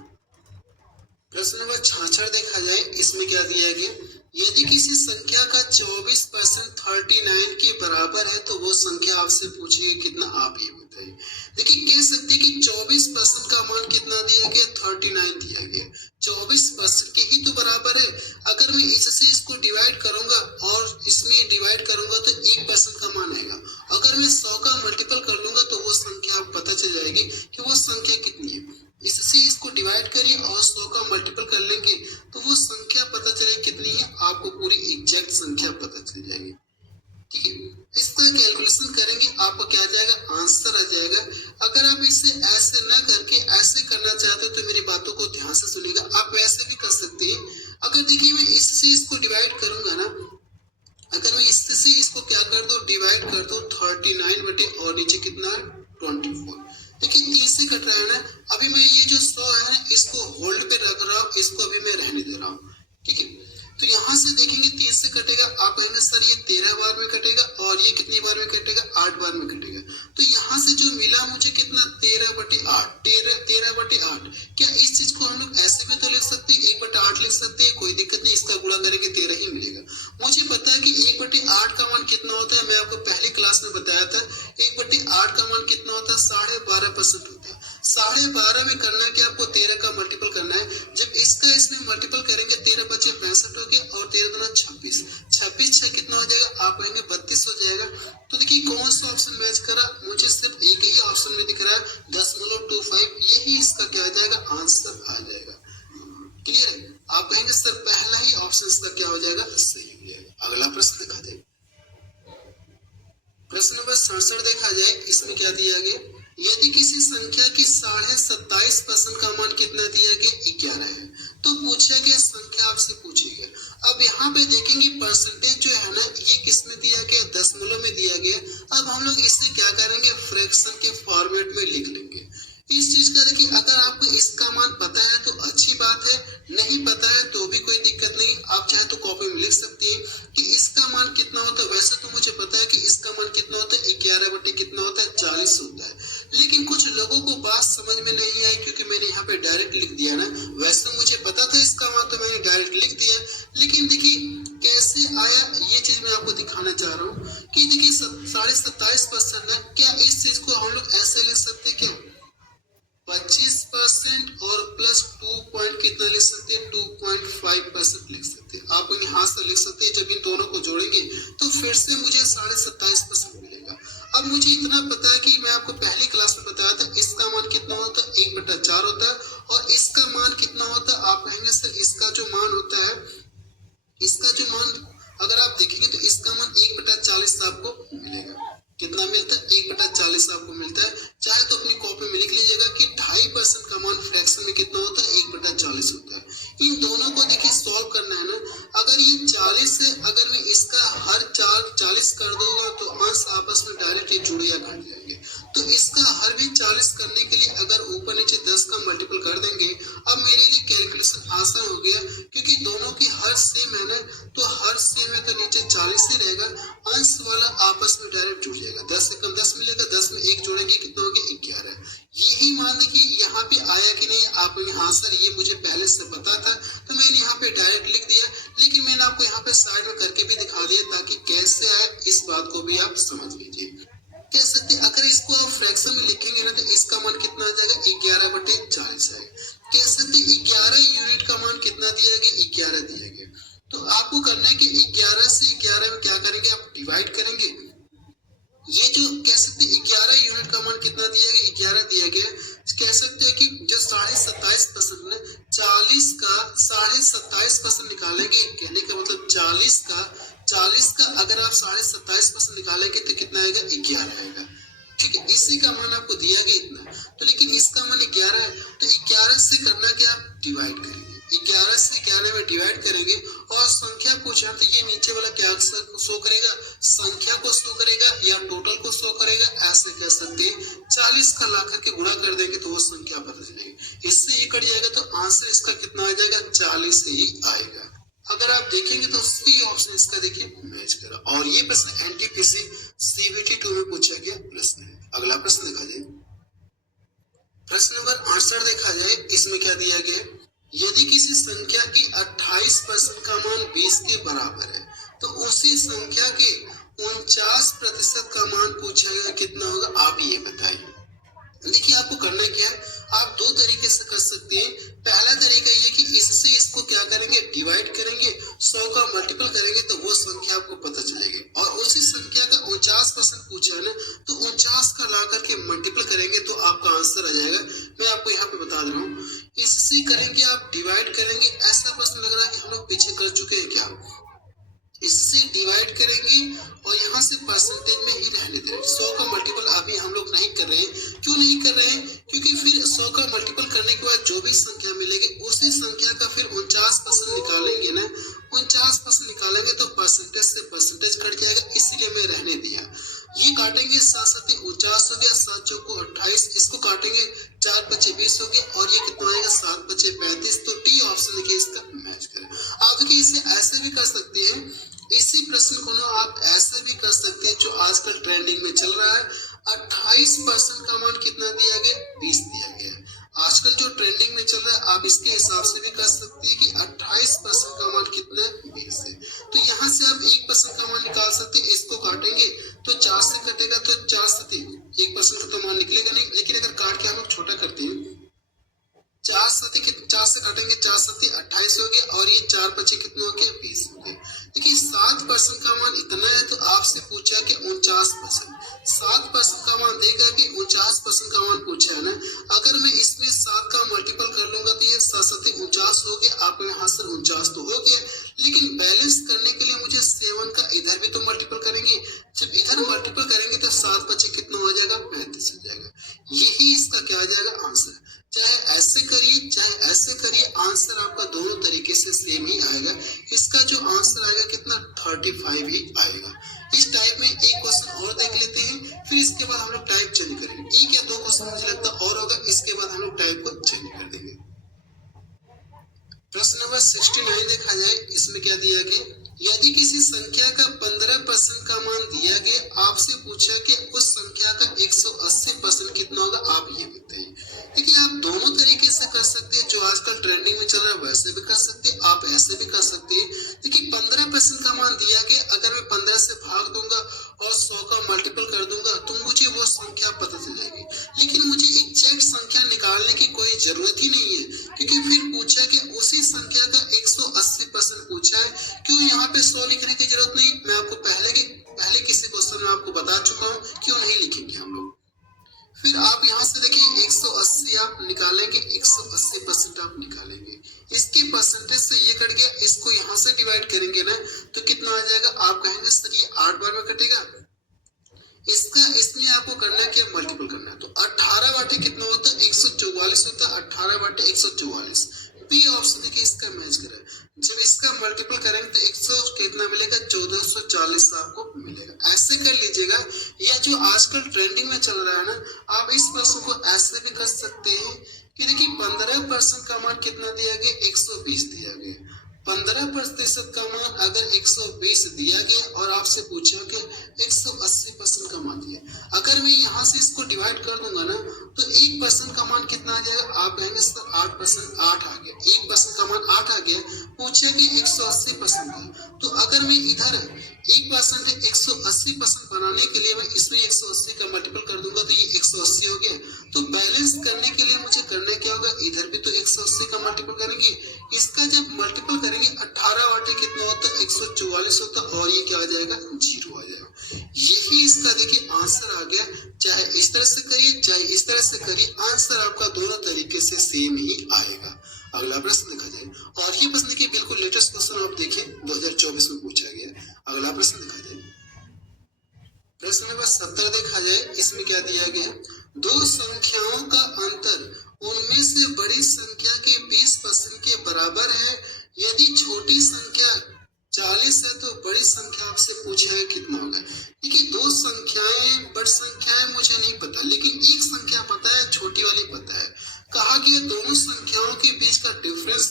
प्रश्न नंबर 66 देखा जाए। इसमें क्या दिया गया, यदि किसी संख्या का 24% 39 के बराबर है तो वो संख्या आपसे पूछिए कितना, आप ये बताइए। देखिए कह सकते हैं कि 24% का मान कितना दिया गया, 39 दिया गया। 24% के ही तो बराबर है। अगर मैं इससे इसको डिवाइड करूंगा और इसमें डिवाइड करूंगा तो 1% का मान आएगा। अगर मैं 100 का मल्टीपल कर लूंगा तो वो संख्या आप पता चल जाएगी कि वो संख्या कितनी है। इससे इसको डिवाइड करिए और 100 का मल्टीपल कर लेंगे तो वो संख्या पता चले कितनी है, आपको पूरी एग्जैक्ट संख्या पता चल जाएगी। ठीक है, इसका कैलकुलेशन करेंगे, आपको क्या आ जाएगा, आंसर आ जाएगा। अगर आप इसे ऐसे न करके ऐसे करना चाहते हो तो मेरी बातों को ध्यान से सुनिएगा, आप वैसे भी कर सकते हैं। अगर देखिए मैं इससे इसको डिवाइड करूंगा ना, अगर मैं इससे इसको क्या कर दो, डिवाइड कर दो 39 बटे और नीचे कितना है 24। देखिए 3 से कट रहा है ना, अभी मैं ये जो 100 है ना इसको होल्ड पे रख रहा हूँ, इसको अभी मैं रहने दे रहा हूँ। ठीक है, तो यहाँ से देखेंगे 3 से कटेगा, आप कहेंगे सर ये 13 बार में कटेगा और ये कितनी बार में कटेगा, 8 बार में कटेगा। तो यहाँ से जो मिला मुझे कितना, 13/8, 13/8। क्या इस चीज को हम लोग ऐसे भी तो लिख सकते हैं, 1/8 लिख सकते हैं, कोई दिक्कत नहीं, इसका गुणा करेंगे 13 ही मिलेगा। मुझे पता है कि 1/8 का मान कितना होता है, मैं आपको पहली क्लास में बताया था। 1/8 का मान कितना होता है, 12.5% होता है। 12.5 में करना है कि आपको 13 का मल्टीपल करना है। जब इसका इसमें मल्टीपल करेंगे 13 बचे 65 हो गया और 13 दूना 26, 26 6 कितना हो जाएगा, आप कहेंगे 32 हो जाएगा। तो देखिए कौन सा ऑप्शन मैच करा, मुझे सिर्फ एक ही ऑप्शन में दिख रहा है 0.25, यही इसका क्या आ जाएगा, आंसर आ जाएगा। क्लियर है, आप कहेंगे सर पहला ही ऑप्शन इसका क्या हो जाएगा, सही हो जाएगा। अगला प्रश्न देखा जाए, 68 देखा जाए, इसमें क्या दिया गया, यदि किसी संख्या की 27.5% का मान कितना दिया गया, 11 है, तो पूछा गया संख्या आपसे पूछी गया। अब यहाँ पे देखेंगे परसेंटेज जो है ना, ये किस में दिया गया, दशमलव में दिया गया। अब हम लोग इससे क्या करेंगे, फ्रैक्शन के फॉर्मेट में लिख लेंगे। इस चीज का देखिए, अगर आपको इसका मान पता है तो अच्छी बात है, नहीं पता है तो भी कोई दिक्कत नहीं, आप चाहे तो कॉपी में लिख सकती हैं कि इसका मान कितना होता है। वैसे तो मुझे पता है कि इसका मान कितना होता है, 11 बटे कितना होता है, 40 होता है, लेकिन कुछ लोगों को बात समझ में नहीं आई क्योंकि मैंने यहाँ पे डायरेक्ट लिख दिया ना। वैसे मुझे पता था इसका मान, तो मैंने डायरेक्ट लिख दिया, लेकिन देखिए कैसे आया, ये चीज मैं आपको दिखाना चाह रहा हूँ कि देखिए 27.5% है, क्या इस चीज को हम लोग ऐसे लिख सकते क्या, 25% और प्लस 2 पॉइंट कितना लिख सकते हैं, 2.5% लिख सकते हैं। आप यहाँ से लिख सकते हैं, जब इन दोनों को जोड़ेंगे तो फिर से मुझे 27.5% मिलेगा। अब मुझे इतना पता है कि मैं आपको पहली क्लास में बताया था, इसका मान कितना होता है, 1/4 होता है, और इसका मान कितना होता है, आप कहेंगे सर इसका जो मान होता है, इसका जो मान अगर आप देखेंगे तो इसका मान 1/40 आपको मिलेगा। कितना मिलता है, 1/40 आपको मिलता है। चाहे तो अपनी कॉपी में लिख लीजिएगा कि 2.5% का मान फ्रैक्शन में कितना होता है, 1/40 होता है। इन दोनों को देखिए सॉल्व करना है ना, अगर ये 40 है, अगर मैं इसका हर 40 कर दूंगा तो अंश आपस में डायरेक्ट ये जुड़ या घट जाएंगे। तो इसका हर भी 40 करने के लिए अगर ऊपर नीचे 10 का मल्टीपल कर देंगे, अब मेरे लिए कैलकुलेशन आसान हो गया क्योंकि दोनों की हर सेम है ना, तो हर सेम है तो नीचे 40 ही रहेगा, अंश वाला आपस में डायरेक्ट जुड़ जाएगा। 10 से कम 10 मिलेगा, 10 में 1 जोड़ेंगे कितना हो गया, 11। यही मान देखिए यहाँ पे आया कि नहीं, आप हाँ सर ये मुझे पहले से पता था तो मैंने यहाँ पे डायरेक्ट लिख दिया, लेकिन मैंने आपको यहाँ पे साइड में करके भी दिखा दिया ताकि कैसे आए इस बात को भी आप समझ लीजिए। कह सकते अगर इसको आप फ्रैक्शन में लिखेंगे ना तो इसका मान कितना आ जाएगा, 11/40 आएगा। कह सकते 11 यूनिट का मान कितना दिया गया, 11 दिया गया। तो आपको करना है कि 11 से 11 में क्या करेंगे, आप डिवाइड करेंगे। ये जो कह सकते 11 यूनिट का मान कितना दिया गया, 11 दिया गया। कह सकते हैं कि जो 27.5% है, 40 का 27.5% निकालेंगे, कहने का मतलब 40 का अगर आप 27.5% निकालेंगे तो कितना आएगा, 11 आएगा। ठीक है, इसी का मान आपको दिया गया इतना, तो लेकिन इसका मान 11 है, तो 11 से करना क्या, आप डिवाइड करेंगे। 11 से 11 में डिवाइड करेंगे और संख्या पूछा तो ये नीचे वाला क्या शो करेगा, संख्या को शो करेगा या टोटल को शो करेगा, ऐसे कह सकते हैं। 40 का ला करके गुणा कर देंगे तो वो संख्या पता चलेगी, इससे ये कट जाएगा तो आंसर इसका कितना आ जाएगा, 40 ही आएगा। अगर आप देखेंगे तो सी ऑप्शन इसका देखिए मैच करा, और ये प्रश्न एनटीपीसी सीबीटी 2 में पूछा गया प्रश्न है। अगला प्रश्न देखा जाए, प्रश्न नंबर 68 देखा जाए, इसमें क्या दिया गया, यदि किसी संख्या की 28% का मान 20 के बराबर है तो उसी संख्या के 49% का मान पूछा गया कितना होगा, आप ये बताइए। देखिए आपको करना क्या है, आप दो तरीके से कर सकते हैं। पहला तरीका ये कि इससे इसको क्या करेंगे, डिवाइड करेंगे, 100 का मल्टीपल करेंगे तो वो संख्या आपको पता चलेगी, और उसी संख्या का 49% पूछा है ना, तो 49 का ला करके मल्टीपल करेंगे तो आपका आंसर आ जाएगा। मैं आपको यहाँ पे बता दे रहा हूँ, इससे करेंगे आप डिवाइड करेंगे। ऐसा प्रश्न लग रहा है कि हम लोग पीछे कर चुके हैं क्या, इससे डिवाइड करेंगे और यहाँ से परसेंटेज में ही रहने देंगे। 100 का मल्टीपल अभी हम लोग नहीं कर रहे हैं। क्यों नहीं कर रहे हैं, क्योंकि फिर 100 का मल्टीपल करने के बाद जो भी संख्या मिलेगी उसी संख्या का फिर 49% निकालेंगे ना, 49% निकालेंगे तो परसेंटेज से परसेंटेज कट जाएगा, इसलिए मैं रहने दिया। ये काटेंगे, 7 49 हो गया, 7 चौको 28, इसको काटेंगे 4 5 20 हो गया, और ये कितना आएगा, 7 5 35। तो डी ऑप्शन देखिए इसका मैच करें। आप देखिए इसे ऐसे भी कर सकते हैं, इसी प्रश्न को ना आप ऐसे भी कर सकते हैं जो आजकल ट्रेंडिंग में चल रहा है। 28% का मान कितना दिया गया, 20 दिया गया है। आजकल जो ट्रेंडिंग में चल रहा है आप इसके हिसाब से भी कर सकते हैं कि 28% का मान कितना है, 20 है। तो यहाँ से आप 1% का मान निकाल सकते हैं, इसको काटेंगे तो 4 से कटेगा तो 4 से 1% का तो मान निकलेगा नहीं, लेकिन अगर काट के हम लोग छोटा करते हैं, 4 से काटेंगे, 4 7 28 हो गया, और ये 4 5 कितना हो गया, 20 हो गया। देखिए 7% का मान इतना है तो आपसे पूछा कि 49%, 7% का मान देगा कि 49% का मान पूछा है ना। अगर मैं इसमें 7 का मल्टीपल कर लूंगा तो ये 7 7 49 हो गया, आप में हाथ से 49 तो हो गया, लेकिन बैलेंस करने के लिए मुझे 7 का इधर भी तो मल्टीपल करेंगे। जब इधर मल्टीपल करेंगे तो 7 आंसर। चाहे ऐसे करिए चाहे ऐसे करिए, आंसर आपका दोनों तरीके से सेम ही आएगा। इसका जो आंसर आएगा कितना 35 ही आएगा। इस टाइप में एक क्वेश्चन और देख लेते हैं, फिर इसके बाद हम लोग टाइप चेंज करेंगे। एक या दो क्वेश्चन मुझे लगता और होगा, इसके बाद हम लोग टाइप को चेंज कर देंगे। प्रश्न नंबर 69 देखा जाए, इसमें क्या दिया गया, यदि किसी संख्या का 15% का मान दिया गया, आपसे पूछा कि उस संख्या का 180% कितना होगा, आप ये बताइए। देखिए आप दोनों तरीके से कर सकते हैं, जो आजकल ट्रेंडिंग में चल रहा है वैसे भी कर सकते हैं, आप ऐसे भी कर सकते हैं। देखिए 15% का मान दिया गया, अगर मैं 15 से भाग दूंगा और 100 का मल्टीपल कर दूंगा तो मुझे वो संख्या पता चल जाएगी। लेकिन मुझे एग्जैक्ट संख्या निकालने की कोई जरूरत ही नहीं है, क्योंकि फिर पूछा कि उसी संख्या का 180% पूछा है, क्यों यहाँ पे 100 लिखने की जरूरत नहीं। मैं आपको पहले किसी क्वेश्चन में आपको बता चुका हूँ, क्यों नहीं लिखेंगे हम लोग। फिर आप यहाँ से देखिए 180 आप निकालेंगे, 180% आप निकालेंगे, इसके परसेंटेज से ये कट गया, इसको यहाँ से डिवाइड करेंगे ना तो कितना आ जाएगा। आप कहेंगे सर ये 8 बार में कटेगा, इसमें आपको करना है क्या, मल्टीपल करना है। तो 18 बाटे कितना होता है, 144 होता है। 18 बाटे 144, बी ऑप्शन देखिए इसका मैच करें। जब इसका मल्टीपल करेंगे तो 100 कितना मिलेगा, 1440 आपको मिलेगा। ऐसे कर लीजिएगा, या जो आजकल ट्रेंडिंग में चल रहा है ना, आप इस प्रश्न को ऐसे भी कर सकते हैं कि देखिए 15% का मान कितना दिया गया, 120 दिया गया। 15% का मान अगर 120 दिया गया और आपसे पूछा कि 180% का मान दिया, अगर मैं यहाँ से इसको डिवाइड कर दूंगा ना तो 1% का मान कितना आ जाएगा। आप कहेंगे सर 8%, 8 आ गया, 1% का मान 8 आ गया, पूछे कि 180% का। तो अगर मैं इधर 1% 180% बनाने के लिए मैं इसमें 180 का मल्टीपल कर दूंगा तो ये 180 हो गया। तो बैलेंस करने के लिए मुझे करना क्या होगा, इधर भी तो 180 का मल्टीपल करेंगे, इसका जब मल्टीपल करेंगे 18 वाटे कितना होता है, 144 होता है, और ये क्या आ जाएगा, 0 आ जाएगा। यही इसका देखिए आंसर आ गया। चाहे इस तरह से करिए चाहे इस तरह से करिए, आंसर आपका दोनों तरीके से सेम ही आएगा। अगला प्रश्न देखा जाए, और ये प्रश्न देखिए बिल्कुल लेटेस्ट क्वेश्चन आप देखिए 2024 में पूछा गया। अगला प्रश्न देखा जाए, प्रश्न नंबर 70 देखा जाए, इसमें क्या दिया गया, दो संख्याओं का अंतर उनमें से बड़ी संख्या के 20% के बराबर है। यदि छोटी संख्या 40 है तो बड़ी संख्या आपसे पूछा है कितना होगा। देखिए दो संख्याएं, बड़ी संख्याएं मुझे नहीं पता, लेकिन एक संख्या पता है, छोटी वाली पता है। कहा गया दोनों संख्याओं के बीच का डिफरेंस,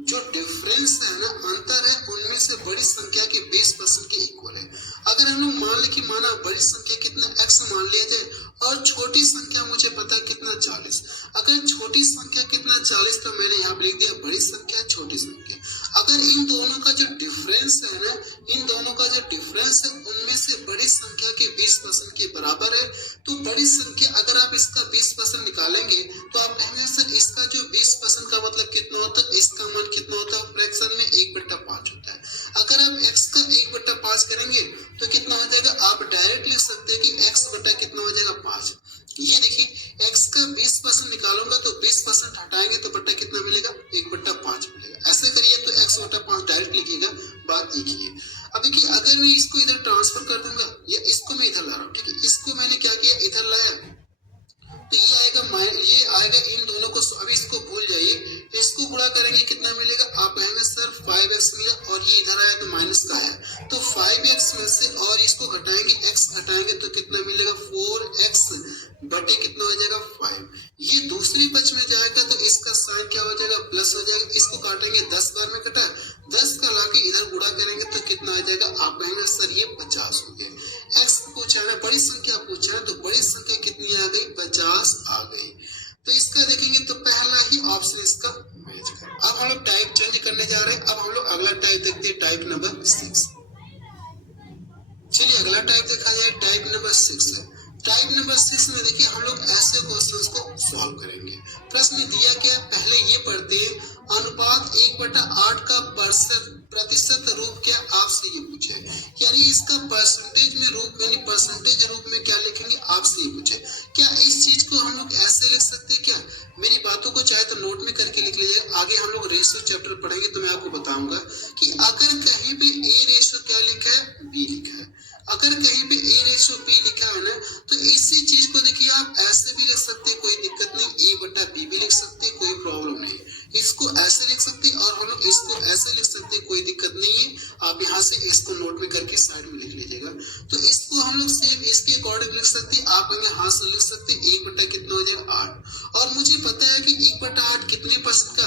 जो डिफरेंस है ना, अंतर है, उनमें से बड़ी संख्या के 20% के इक्वल है। अगर हम लोग मान ले कि माना बड़ी संख्या कितना x मान लिया जाए और छोटी संख्या मुझे पता है कितना 40, अगर छोटी संख्या कितना 40 तो मैंने यहाँ पे लिख दिया बड़ी संख्या छोटी संख्या। अगर इन दोनों का जो डिफरेंस है ना, इन दोनों का जो डिफरेंस है उनमें से बड़ी संख्या के 20% के बराबर है, तो बड़ी संख्या अगर आप इसका 20% निकालेंगे तो आप कहेंगे सर इसका जो 20% का मतलब कितना होता है, इसका मान कितना होता है, फ्रैक्शन में 1/5 होता है। अगर आप x का 1/5 करेंगे तो कितना हो जाएगा, आप डायरेक्ट लिख सकते हैं कि x बटा कितना हो जाएगा 5। ये देखिए x का 20% निकालूंगा तो 20% हटाएंगे तो बट्टा कितना मिलेगा, 1/5 मिलेगा। ऐसे करिए तो x/5 डायरेक्ट लिखिएगा, बात एक ही है। अब देखिए अगर मैं इसको इधर ट्रांसफर कर दूंगा या इसको मैं इधर ला रहा हूँ, ठीक है, इसको मैंने क्या किया, इधर लाया तो ये आएगा इन दोनों को, अभी इसको भूल जाइए, इसको गुणा करेंगे कितना मिलेगा, आप कहेंगे सर 5x मिला, और ये इधर आया तो माइनस का आया, तो 5x में से और इसको घटाएंगे, x घटाएंगे तो कितना मिलेगा, 4x बटे कितना हो जाएगा 5। ये दूसरी पक्ष में जाएगा तो इसका साइन क्या हो जाएगा, प्लस हो जाएगा। इसको काटेंगे 10 बार में कटा, 10 का लाके इधर गुणा करेंगे तो कितना आ जाएगा, आप कहेंगे सर ये 50 हो गया। x पूछा है, बड़ी संख्या पूछा है, तो बड़ी संख्या कितनी आ गई, 50 आ गई। तो इसका देखेंगे तो पहला ही ऑप्शन इसका मैच कर। अब हम लोग टाइप चेंज करने जा रहे हैं। अब हम लोग अगला टाइप देखते हैं, टाइप नंबर 6। चलिए अगला टाइप देखा जाए, टाइप नंबर 6 है। टाइप नंबर 6 में देखिए हम लोग ऐसे क्वेश्चंस को सॉल्व करेंगे। प्रश्न में दिया क्या, पहले ये पढ़ते हैं, अनुपात 1/8 का प्रतिशत रूप क्या, आपसे ये पूछे, यानी इसका परसेंटेज में रूप, यानी परसेंटेज रूप में क्या लिखेंगे, आपसे ये पूछे। क्या इस चीज को हम लोग ऐसे लिख सकते हैं क्या, मेरी बातों को चाहे तो नोट में करके लिख लीजिए। आगे हम लोग रेशियो चैप्टर पढ़ेंगे तो मैं आपको बताऊंगा कि अगर कहीं पे a रेशियो क्या लिखा है, b लिखा है, अगर कहीं पे a रेशियो b लिखा है ना, तो इसी चीज को देखिए आप ऐसे भी लिख सकते हैं, कोई दिक्कत नहीं, a/b 1/8 कितने परसेंट का?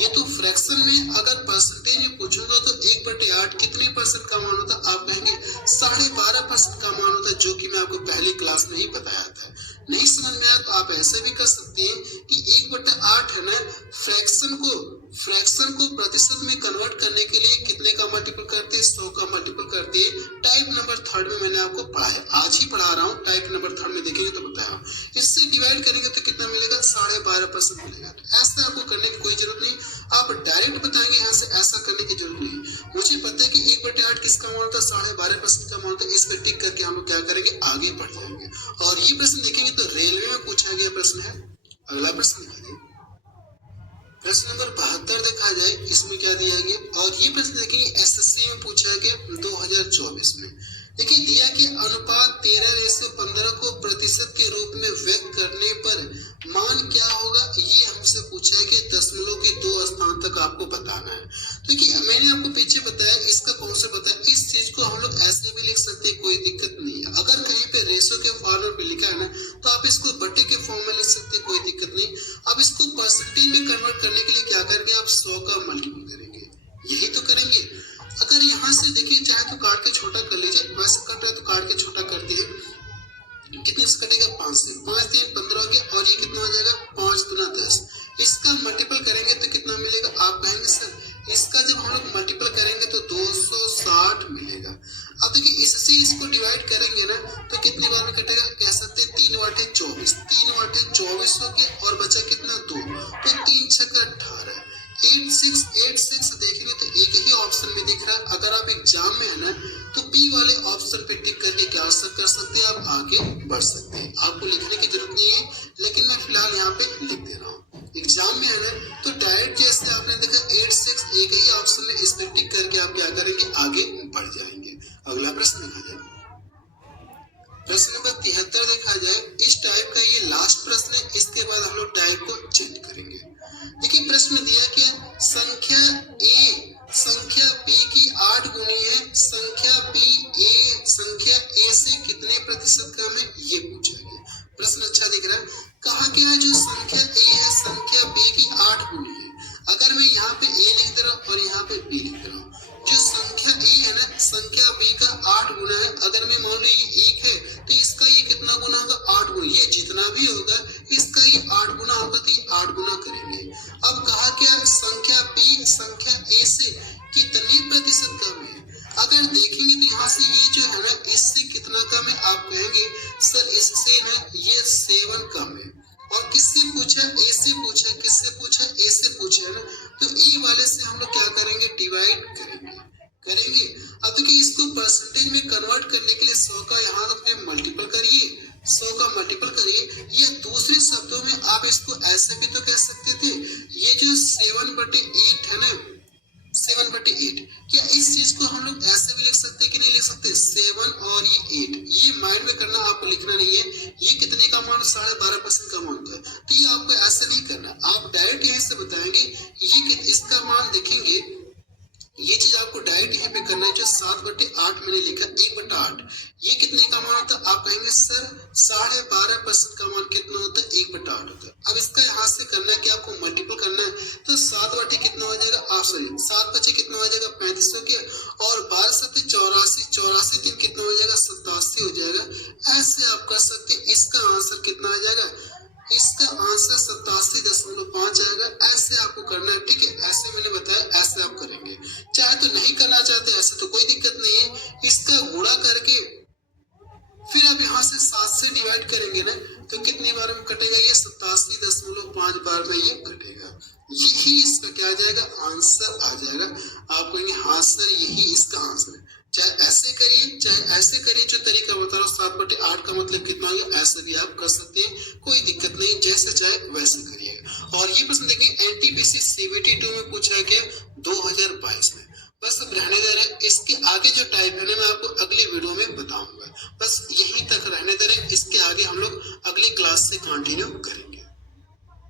ये तो फ्रैक्शन में अगर परसेंटेज में पूछूंगा तो 1/8 कितने परसेंट का मान होता है? आप कहेंगे 12.5% का मान होता है, जो कि मैं आपको पहली क्लास में ही बताया था। नहीं समझ में आया तो आप ऐसे भी कर सकते हैं कि 1/8 है ना, फ्रैक्शन को प्रतिशत में कन्वर्ट करने के लिए कितने का मल्टीपल करते हैं? 100 का मल्टीपल करते हैं। टाइप नंबर 3 में मैंने आपको पढ़ाया, आज ही पढ़ा रहा हूँ, टाइप नंबर 3 में देखेंगे तो बताया। इससे डिवाइड करेंगे तो कितना मिलेगा? 12.5% मिलेगा। तो ऐसा आपको करने की कोई जरूरत नहीं, आप डायरेक्ट बताएंगे यहाँ से, ऐसा करने की जरूरत नहीं। मुझे पता है कि 1/8 किसका मान होता है? 12.5% का मान होता है। इस पर टिक करके हम लोग क्या करेंगे? आगे बढ़ जाएंगे। और ये प्रश्न देखेंगे तो रेलवे में पूछा गया प्रश्न है। अगला प्रश्न दिखाइए, प्रश्न नंबर 72 देखा जाए, इसमें क्या दिया गया? और ये प्रश्न देखेंगे एसएससी में पूछा गया 2024 में। देखिए दिया कि अनुपात 13:15 को प्रतिशत के रूप में व्यक्त करने पर मान क्या होगा? ये हमसे पूछा है कि दशमलव के 2 स्थान तक आपको बताना है। देखिए मैंने आपको पीछे बताया, इसका कौन सा बताया, इस चीज को हम लोग ऐसे भी लिख सकते हैं, कोई दिक्कत नहीं है। अगर कहीं पे रेशो के फॉर्मूले पे लिखा है ना, तो आप इसको बटे के फॉर्म में लिख सकते हैं, कोई दिक्कत नहीं। अब इसको परसेंटेज में कन्वर्ट करने के लिए क्या करेंगे? आप 100 का मल्टीपल करेंगे, यही तो करेंगे। अगर यहाँ से देखिए, चाहे तो काट के छोटा कर लीजिए, वैसे कट रहा है तो काट के छोटा कर दिए, कितने से कटेगा? 5 से। 5 3 15 हो गया, और ये कितना हो जाएगा? 5 दूना 10। इसका मल्टीपल करेंगे तो कितना मिलेगा? आप कहेंगे सर इसका जब हम लोग मल्टीपल करेंगे तो 260 मिलेगा। अब देखिए इससे इसको डिवाइड करेंगे ना, तो कितनी बार में कटेगा? कह सकते 3 वाटे 24, 3 वाटे 24 हो गया, और बचा कितना? 2, तो 3 छक्का 18, 86 देखेंगे तो एक ही ऑप्शन में दिख रहा है। अगर आप एग्जाम में है ना, तो बी वाले ऑप्शन पे टिक करके क्या कर सकते हैं? आप आगे बढ़ सकते हैं। आपको लिखने की जरूरत नहीं है, लेकिन मैं फिलहाल यहाँ पे लिख दे रहा हूँ। एग्जाम में है ना, तो डायरेक्ट जैसे आपने देखा 86 एक ही ऑप्शन में, इस पे टिक करके आप क्या करेंगे? आगे बढ़ जाएंगे। अगला प्रश्न देखा जाए, प्रश्न नंबर 73 देखा जाए। इस टाइप का ये लास्ट प्रश्न है, इसके बाद हम लोग टाइप को चेंज करेंगे। देखिए प्रश्न में दिया क्या? संख्या ए संख्या बी की 8 गुनी है, संख्या संख्या ए से कितने प्रतिशत कम है? ये पूछा गया। प्रश्न अच्छा दिख रहा है। कहा क्या है? जो संख्या ए है संख्या बी की 8 गुनी है। अगर मैं यहाँ पे ए लिख दे रहा हूँ और यहाँ पे बी लिख रहा हूँ, जो संख्या ए है ना, संख्या बी का 8 गुना है। अगर मैं मान लो ये 1 है, तो इसका ये कितना गुना होगा? 8 गुना। ये जितना भी होगा इसका ये 8 गुना होगा, तो ये 8 गुना करेंगे। अब कहा क्या? संख्या बी संख्या ए से कितने प्रतिशत कम है? अगर देखेंगे तो यहाँ से ये जो है ना, इससे कितना कम है? आप कहेंगे सर इससे ना ये 7 कम है। और किससे पूछा? ए से पूछा। किससे पूछा? ए से पूछा है ना, तो ए वाले से हम लोग क्या करेंगे? डिवाइड करेंगे। अब देखिए इसको परसेंटेज में कन्वर्ट करने के लिए 100 का यहाँ अपने मल्टीपल करिए, 100 का मल्टीपल करिए, या दूसरे शब्दों में आप इसको ऐसे भी तो कह सकते थे, ये जो 7/8 है ना, 7/8, क्या इस चीज को हम लोग ऐसे भी लिख सकते कि नहीं लिख सकते? 7 और ये 8, ये माइंड में करना, आपको लिखना नहीं है। ये कितने का मान? 12.5% का मान होता है, तो ये आपको ऐसे नहीं करना। आप डायरेक्ट यहीं से बताएंगे ये इसका मान देखेंगे, ये चीज आपको डायरेक्ट यहीं पे करना है। जो 7/8 मैंने लिखा, 1/8, ये कितने का मान होता है? आप कहेंगे सर 12.5% का मान कितना होता है? 1/8 होता है। अब इसका यहाँ से करना है कि आपको मल्टीपल करना है, तो 7 बटे कितना हो जाएगा? 7 बचे कितना हो जाएगा? 35 हो गया, और 12 7 84, 84 3 कितना हो जाएगा? 87 हो जाएगा। ऐसे आप कर सकते हैं। इसका आंसर कितना आ जाएगा? इसका आंसर 87.5 आएगा। ऐसे आपको करना है, ठीक है? ऐसे मैंने बताया, ऐसे आप करेंगे। चाहे तो नहीं करना चाहते ऐसे तो कोई दिक्कत नहीं है। इसका गुणा करके फिर आप यहाँ से 7 से डिवाइड करेंगे ना, तो कितनी बार में कटेगा? ये 87.5 बार में ये कटेगा। यही इसका क्या आ जाएगा? आंसर आ जाएगा। आप कहेंगे हाँ सर यही इसका आंसर है। चाहे ऐसे करिए चाहे ऐसे करिए, जो तरीका बता रहा हूँ 7/8 का मतलब कितना हो गया, ऐसे भी आप कर सकते हैं, कोई दिक्कत नहीं, जैसे चाहे वैसे करिएगा। और ये प्रश्न देखिए एनटीपीसी सीबीटी 2 में पूछा गया 2022 में। बस अब रहने दे रहे, इसके आगे जो टाइप है ना मैं आपको अगली वीडियो में बताऊंगा। बस यहीं तक रहने दे रहे, इसके आगे हम लोग अगली क्लास से कंटिन्यू करेंगे।